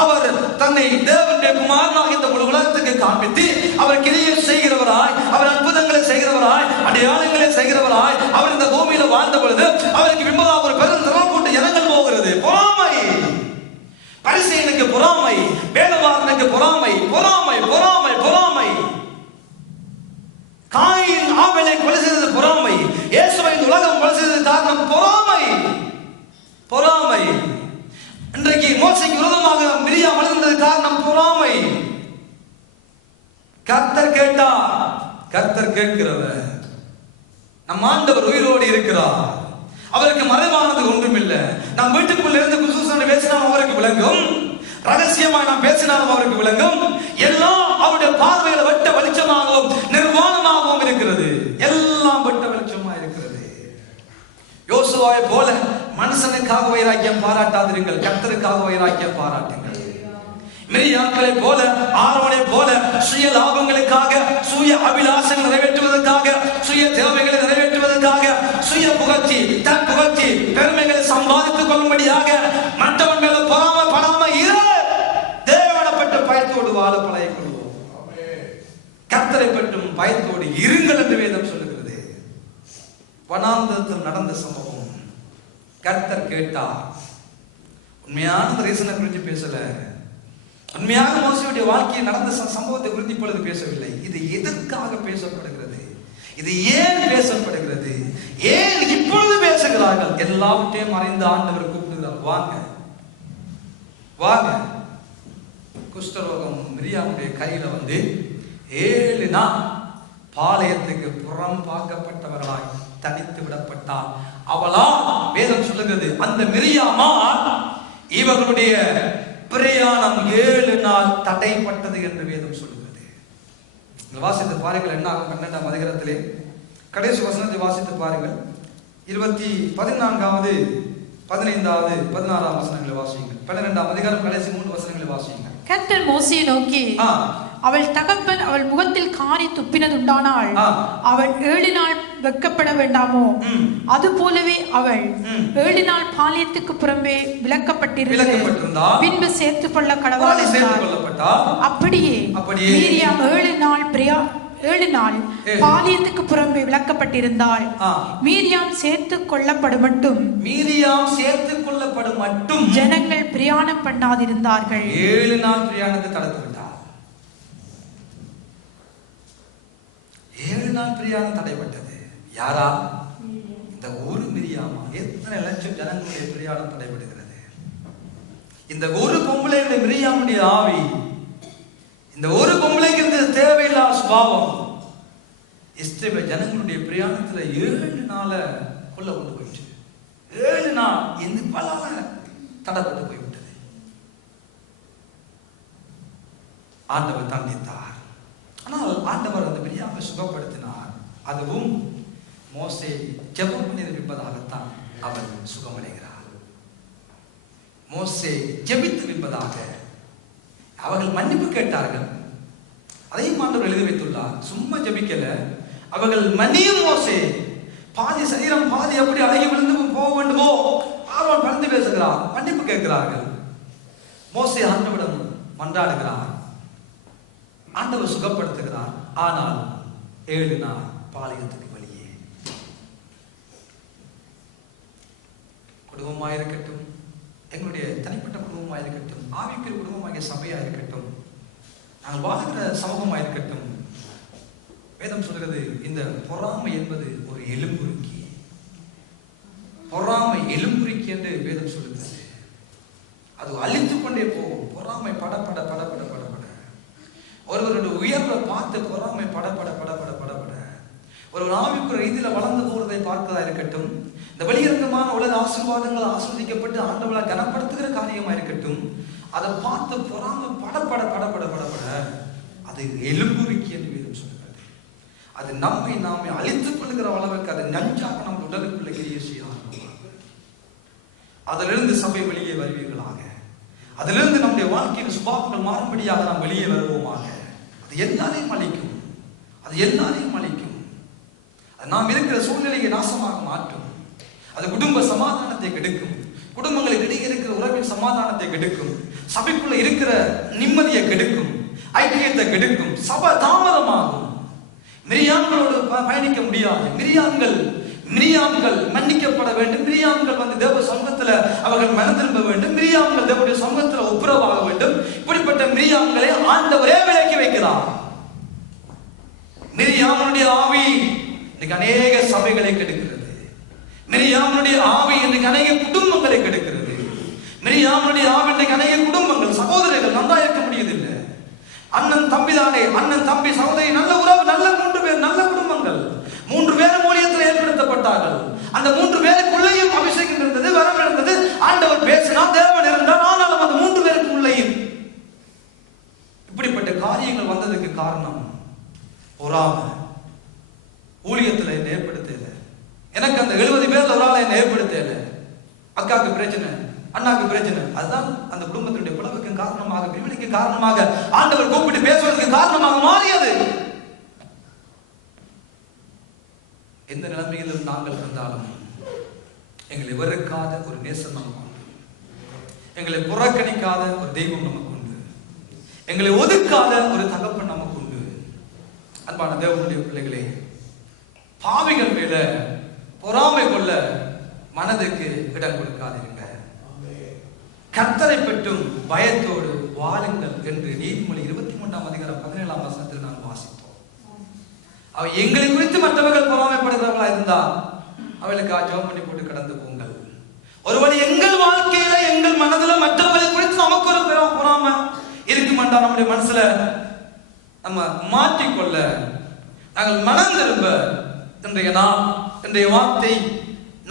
அவர் தன்னை தேவனுடைய குமாரனாக இந்த உலகத்துக்கு காண்பித்து அவர் கிரியை செய்கிறவராய், அவர் அற்புதங்களை செய்கிறவராய், அடையாளங்களை செய்கிறவராய் அவர் இந்த பூமியில வாழ்ந்த பொழுது அவருக்கு பின்பதாக ஒரு பெரும் திரள் கூட்ட ஜனங்கள் போகிறது. பொறாமை. பரிசேயனுக்கு பொறாமை, வேதபாரகனுக்கு பொறாமை. காயின் ஆபேலை கொலை செய்தது பொறாமை. இயேசுவை இந்த உலகம் கொலை செய்தது காரணம் பொறாமை. இன்றைக்கு மோசேக்கு விரோதமாக மிரியாம் அழுந்தது காரணம் பொறாமை. கர்த்தர் கேட்டார், கர்த்தர் கேட்கிறவர். நம் ஆண்டவர் உயிரோடு இருக்கிறார். அவருக்கு மறைவானது ஒன்றுமில்லை. நம் வீட்டுக்குள்ள இருந்து குசூசனை பேசினாலும் அவருக்கு விளங்கும், ரகசியமாய் நாம் பேசினாலும் அவருக்கு விளங்கும். எல்லாம் அவருடைய பார்வையில வெட்ட வெளிச்சமாகவும் நிர்வாணமாகவும் இருக்கிறது. எல்லாம் வெட்ட வெளிச்சமா இருக்கிறது. யோசுவாவை போல மனுஷனுக்காக வைராக்கியம் பாராட்டாதிருங்கள், கர்த்தருக்காக வைராக்கியம் பாராட்டுங்கள். மிரியாம்களை போல, ஆரோனை போல சுய லாபங்களுக்காக, சுய அபிலாஷங்களை நிறைவேற்றுவதற்காக, சுய தேவைகளை நிறைவேற்றுவதற்காக, சுய புகழ்ச்சி, தன் புகழ்ச்சி, பெருமைகளை சம்பாதித்துக் கொள்ளும்படியாக மற்றவன் மேல பொறாமை படாம இரு. தேவனை பற்றி பயத்தோடு வாழ பழகிக் கொள்வோம். கர்த்தரை பற்றும் பயத்தோடு இருங்கள் என்று வேதம் சொல்லுகிறது. வனாந்தரத்தில் நடந்த சம்பவம் கர்த்தர் கேட்டார். உண்மையான ரீசனை குறித்து பேசல, உண்மையான மோசையுடைய வாழ்க்கையில் நடந்த சம்பவத்தை குறித்து இப்பொழுது பேசவில்லை. இது எதற்காக பேசப்படுகிறது, இது ஏன் பேசப்படுகிறது, ஏன் இப்பொழுது பேசுகிறார்கள்? எல்லாவற்றையும் மறைந்து ஆண்டவர் கூப்பிடுகிறார், வாங்க வாங்க. குஷ்டரோகம் மிரியாமுடைய கையில வந்து 7 நாள் பாளையத்துக்கு புறம் பார்க்கப்பட்டவர்களாய் தனித்து விடப்பட்டார். அவளா வேதம் சொல்லுகிறது, அந்த மிரியாமா இவர்களுடைய பிரயாணம் 7 நாள் தடைப்பட்டது என்று வேதம் சொல்லுகிறது. வாசித்து பாருங்கள், என்ன ஆகும் 12ஆம் அதிகாரத்திலே கடைசி வசனத்தை வாசித்து பாருங்கள். 14வது 15வது 16ஆம் வசனங்களை வாசியுங்கள். 12ஆம் அதிகாரம் கடைசி 3 வசனங்களை வாசியுங்கள். கர்த்தர் மோசேயை நோக்கி, அவள் தகப்பன் அவள் முகத்தில் காரி துப்பினதுண்டானால் அவள் 7 நாள் வெட்கப்பட வேண்டாமோ? அது போலவே அவள் 7 நாள் பாளையத்துக்கு புறம்பே விலக்கப்பட்டிருந்தால் பின்பு சேர்த்து கொள்ள கடவுள் என்றார். அப்படியே மீரியாம் 7 நாள் பாளையத்துக்கு புறம்பே விலக்கப்பட்டிருந்தாள். மீரியாம் சேர்த்து கொள்ளப்படும் மட்டும் ஜனங்கள் பிரயாணம் பண்ணாதிருந்தார்கள். 7 நாள் பிரயாணத்தை தடுத்து விட்டார். 7 நாள் பிரயாணம் தடைப்பட்டது. யாரா? இந்த ஒரு மிரியாமா. எத்தனை லட்சம் ஜனங்களுடைய பிரயாணம் தடைபடுகிறது. இந்த ஒரு பொம்பளையுடைய மிரியாமுடைய ஆவி, இந்த ஒரு பொம்பளைக்கு இருந்த தேவையில்லாத சுபாவம் இஸ்ரவேல் ஜனங்களுடைய பிரயாணத்துல 7 நாள கொல்ல கொண்டு போயிடுச்சு. 7 நாள் இந்த பலால தடைப்பட்டு போய்விட்டது. ஆண்டவர் தண்டித்தார். ஆனால் ஆண்டவர் அந்த மிரியாமை சுகப்படுத்தினார். அதுவும் மோசே ஜெபம் பண்ணியிருப்பதாகத்தான் அவர் சுகமடைகிறார். மோசே ஜெபித்து இருப்பதாக அவர்கள் மன்னிப்பு கேட்டார்கள். அதையும் ஆண்டவர் எழுதி வைத்துள்ளார். சும்மா ஜெபிக்கல, அவர்கள் மன்னியும் மோசே. பாதி சரீரம் பாதி அப்படி அழகி விழுந்து போக வேண்டுமோ அவர்கள் பறந்து பேசுகிறார், மன்னிப்பு கேட்கிறார்கள். மோசே ஆண்டவரிடம் மன்றாடுகிறார், ஆண்டவர் சுகப்படுத்துகிறார். ஆனால் 7 நாள் பாளையத்துக்கு வெளியே. குடும்பமாயிருக்கட்டும், எங்களுடைய தனிப்பட்ட குடும்பமாயிருக்கட்டும், ஆவிக்குரிய குடும்பமாகிய சபையாயிருக்கட்டும், நாங்கள் வாழ்கிற சமூகமாயிருக்கட்டும், வேதம் சொல்கிறது இந்த பொறாமை என்பது ஒரு எலும்புருக்கி. பொறாமை எலும்புருக்கி என்று வேதம் சொல்லுகிறது. அது அழித்துக் கொண்டே போகும். பொறாமை படப்பட படப்பட படப்பட, ஒருவருடைய உயர்வை பார்த்து பொறாமை படப்பட படப்பட படப்பட, ஒரு ஆவிக்குரிய ரீதியில வளர்ந்து போறதை பார்ப்பதா இருக்கட்டும், இந்த வெளியரங்கமான உலக ஆசீர்வாதங்கள் ஆஸ்வதிக்கப்பட்டு ஆண்டவளை கனப்படுத்துகிற காரியமா இருக்கட்டும், அதை பார்த்து பொறாமை படப்பட படப்பட படப்பட அது எலும்புருக்கி என்று வேதம் சொல்லுகிறது. அது நாமே அழித்துக் கொள்ளுகிற அளவுக்கு அது நஞ்சாக நம்ம உடலுக்குள்ள கிரியை செய்யலாம். அதிலிருந்து சபை வெளியே வருவீர்களாக. அதிலிருந்து நம்முடைய வாழ்க்கையின் சுபாவங்கள் மாறும்படியாக நாம் வெளியே வருவோமாக. அது எல்லாரையும் அழிக்கும். அது எல்லாரையும் அழிக்கும். அது நாம் இருக்கிற சூழ்நிலையை நாசமாக மாற்றும். அது குடும்ப சமாதானத்தை கெடுக்கும். குடும்பங்களுக்கு இடையே இருக்கிற உறவின் சமாதானத்தை கெடுக்கும். சபைக்குள்ள இருக்கிற நிம்மதியை கெடுக்கும். ஐக்கியத்தை கெடுக்கும். சபை தாமதமாகும். மிரியாம்களோடு பயணிக்க முடியாது. மிரியாம்கள் மன்னிக்கப்பட வேண்டும். மிரியாம்கள் வந்து தேவ சமூகத்துல அவர்கள் மனம் திரும்ப வேண்டும். மிரியாம்கள் தேவனுடைய சமூகத்துல ஒப்புரவாக வேண்டும். இப்படிப்பட்ட மிரியாம்களை ஆண்டவரே விலக்கி வைக்கிறார். மிரியாமுடைய ஆவி இன்னைக்கு அநேக சபைகளை கெடுக்கிறது. மிரியாமுடைய ஆவி இன்னைக்கு அநேக குடும்பங்களை கெடுக்கிறது. மிரியாமுடைய ஆவி இன்னைக்கு அநேக குடும்பங்கள், சகோதரர்கள் நல்லா இருக்க முடியதில்லை. அண்ணன் தம்பி தானே, அண்ணன் தம்பி சகோதரி நல்ல உறவு, நல்ல 3 பேர், நல்ல குடும்பங்கள். 3 பேரும் ஊழியத்தில் ஏற்படுத்தப்பட்டார்கள். அந்த 3 பேருக்குள்ளேயும் அபிஷேகம் இருந்தது, வரம் இருந்தது. ஆண்டவர் பேசினார், தேவன் இருந்தார். ஆனாலும் அந்த 3 பேருக்கு உள்ளேயும் இப்படிப்பட்ட காரியங்கள் வந்ததுக்கு காரணம் பொறாமை. ஊழியத்தில் என்னை ஏற்படுத்தல, எனக்கு அந்த 70 பேர்ல ஒரு ஆளை என்னை ஏற்படுத்தல. அக்காவுக்கு பிரச்சனை, அண்ணாக்கு பிரச்சனை. அதுதான் அந்த குடும்பத்தினுடைய பிளவுக்கு காரணமாக, பிரிவினைக்கு காரணமாக, ஆண்டவர் கூப்பிட்டு பேசுவதற்கு காரணமாக மாறியது. எந்த நிலைமையிலும் நாங்கள் இருந்தாலும் நேசம் நமக்கு உண்டு. எங்களை புறக்கணிக்காத ஒரு தெய்வம் நமக்கு உண்டு. எங்களை ஒதுக்காத ஒரு தகப்பன் நமக்கு உண்டு. அன்பான தேவனுடைய பிள்ளைகளே, பாவிகள் மேல பொறாமை கொள்ள மனதுக்கு இடம் கொடுக்காதீங்க. கர்த்தரை பெற்றும் பயத்தோடு வாழுங்கள் என்று நீதிமொழி 23ஆம் அதிகாரம் 17ஆம் வசனத்தில் நாம் வாசித்தோம். அவ எங்களை குறித்து மற்றவர்கள் பொறாமைப்படுகிறவர்களா இருந்தா அவளுக்கு ஜெபம் பண்ணி போட்டு கடந்து போங்கள். ஒருவன் எங்கள் வாழ்க்கையில எங்கள் மனதுல மற்றவர்களை குறித்து நமக்கு ஒரு பொறாமை இருக்குமென்றா நம்முடைய மனசுல நம்ம மாற்றிக்கொள்ள நாங்கள் மனம் திரும்ப இன்றைய நாள் இன்றைய வார்த்தை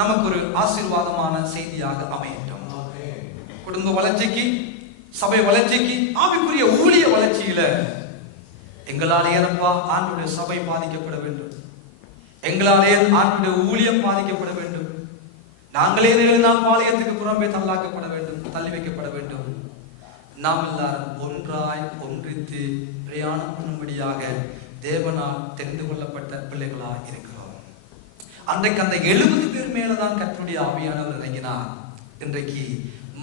நமக்கு ஒரு ஆசீர்வாதமான செய்தியாக அமையட்டும். குடும்ப வளர்ச்சிக்கு, சபை வளர்ச்சிக்கு, ஆவிக்குரிய ஊழிய வளர்ச்சியில எங்களாலே ஏனப்பா ஆண்டுடைய சபை பாதிக்கப்பட வேண்டும், எங்களாலே ஆண்டுடைய ஊழியம் பாதிக்கப்பட வேண்டும், நாங்களே 7 நாள் பாளையத்துக்கு புறம்பே தள்ளாக்கப்பட வேண்டும், தள்ளி வைக்கப்பட வேண்டும். நாம் எல்லாரும் ஒன்றாய் ஒன்றித்து பிரயாணம் பண்ணும்படியாக தேவனால் தெரிந்து கொள்ளப்பட்ட பிள்ளைகளாக இருக்கிறோம். அன்றைக்கு அந்த 70 பேர் மேலதான் கர்த்தருடைய ஆவியானவர் இறங்கினார். இன்றைக்கு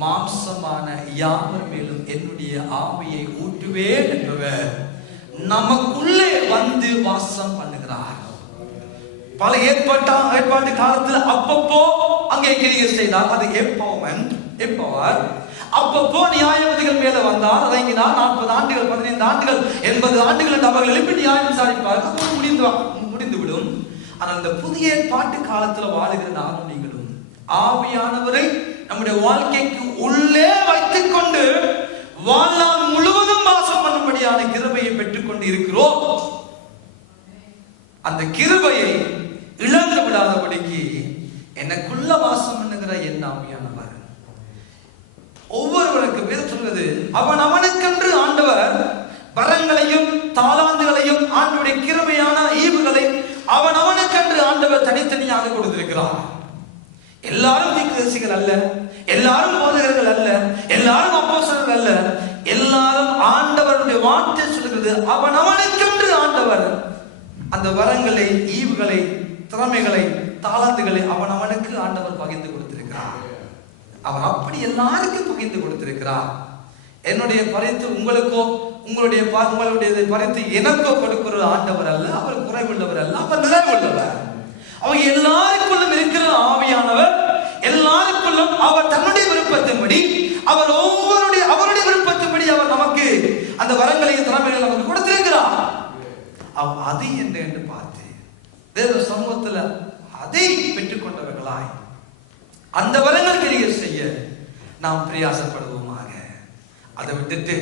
மாம்சமான யாவர் மேலும் என்னுடைய ஆவியை ஊற்றுவேன் என்பவர் நமக்குள்ளே வந்து வாசம் பண்ணுகிறார். பல ஏற்பாட்டு காலத்தில் அப்பப்போ அங்கே கிரியை செய்தார். அது எப்பவர் அப்பப்போ நியாயவாதிகள் மேல வந்தார், இறங்கினார். 40 ஆண்டுகள் 15 ஆண்டுகள் 80 ஆண்டுகள் என்று அவர்கள் எழுப்பி நியாயம் விசாரிப்பார். முடிந்துவிடும். ஆனால் இந்த புதிய ஏற்பாட்டு காலத்துல வாழுகிற நானும் நீங்களும் ஆவியானவரை நம்முடைய வாழ்க்கைக்கு உள்ளே வைத்துக் கொண்டு வாழ்நாள் முழுவதும் வாசம் பண்ணும்படியான கிருபையை பெற்றுக் கொண்டு இருக்கிறோம். அந்த கிருபையை இழந்து விடாதபடிக்கு எனக்குள்ள வாசம் பண்ணுகிற என் ஆவியானவர் ஒவ்வொருவருக்கு பேர் சொல்வது, அவனுக்கென்று ஆண்டவர் வரங்களையும் தாளாந்துகளையும் ஆண்டவருடைய கிருபையான ஈவுகளை அவனுக்கென்று ஆண்டவர் தனித்தனியாக கொடுத்திருக்கிறார். எல்லாரும் தீர்க்கதரிசிகள் அல்ல, எல்லாரும் போதகர்கள் அல்ல, எல்லாரும் அப்போஸ்தலர்கள் அல்ல. எல்லாரும் ஆண்டவருடைய வார்த்தை சொல்கிறது, அவனுக்கென்று ஆண்டவர் அந்த வரங்களை, ஈவுகளை, திறமைகளை, தாளந்துகளை அவனுக்கு ஆண்டவர் பகிர்ந்து கொடுத்திருக்கிறார். அவர் அப்படி எல்லாருக்கும் பகிர்ந்து கொடுத்திருக்கிறார். என்னுடைய பரிந்து உங்களுக்கோ, உங்களுடைய பரிந்து எனக்கோ கொடுக்கிற ஆண்டவர் அல்ல. அவர் குறைவுள்ளவர் அல்ல, அவர் நிறைவுள்ளவர். அவங்க எல்லாருக்குள்ளும் இருக்கிற ஆவியானவர் எல்லாருக்குள்ளும் அவர் தன்னுடைய விருப்பத்தின்படி, அவர் அவருடைய விருப்பத்தின்படி அவர் நமக்கு அந்த வரங்களையும் திறமைகளை நமக்கு கொடுத்திருக்கிறார். அதை என்று பார்த்து தேவ சமூகத்துல அதை பெற்றுக் கொண்டவர்களாய் அந்த வரங்கள் கிரியை செய்ய நாம் பிரயாசப்படுவோமாக. அதை விட்டுட்டு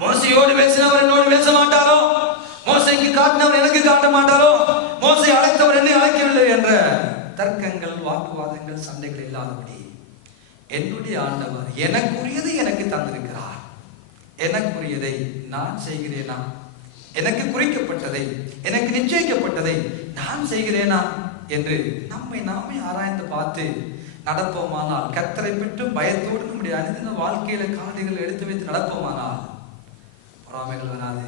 மோசையோடு பேசினவர் என்னோடு பேச மாட்டாரோ, மோசைக்கு காட்டினவர் எனக்கு காட்ட மாட்டாரோ, மோசை அழைத்தவர் என்னை அழைக்கவில்லை என்ற தர்க்கங்கள், வாக்குவாதங்கள், சண்டைகள் இல்லாதபடி என்னுடைய ஆண்டவர் எனக்குரியதை எனக்கு தந்திருக்கிறார். எனக்குரியதை நான் செய்கிறேனா, எனக்கு குறிக்கப்பட்டதை, எனக்கு நிச்சயிக்கப்பட்டதை நான் செய்கிறேனா என்று நம்மை நாமே ஆராய்ந்து பார்த்து நடப்போமானால், கர்த்தரை பெற்றும் பயத்தோடு நம்முடைய அனுதின வாழ்க்கையில காலைகள் எடுத்து வைத்து நடப்போமானால் பொறாமைகள் வராது,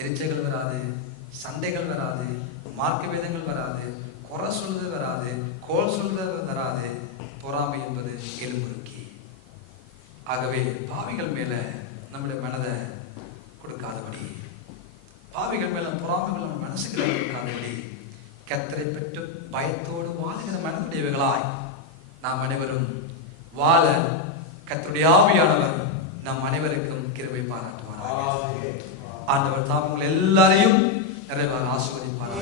எரிச்சல்கள் வராது, சண்டைகள் வராது, மார்க்க வேதங்கள் வராது, குறை சொல்வது வராது, கோல் சொல்வது வராது. பொறாமை என்பது எலும்புருக்கி. ஆகவே பாவிகள் மேல நம்முடைய மனதை கொடுக்காதபடி, பாவிகள் மேல பொறாமைகள் நம்ம மனசுகளை கொடுக்காதபடி, கர்த்தரை பெற்று பயத்தோடு வாழுகிற மனதுடையவர்களாய் நாம் அனைவரும் வாழ கர்த்தருடைய ஆவியானவர் நம் அனைவருக்கும் கிருபை பாராட்டுவார். ஆண்டவர் தாம் உங்கள் எல்லாரையும் நிறைவாக ஆசீர்வதிப்பார்.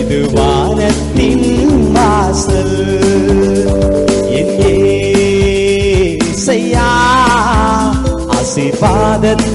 இது வானத்தின் வாசல், என் இயேசையா ஆசீர்வாதத்தின்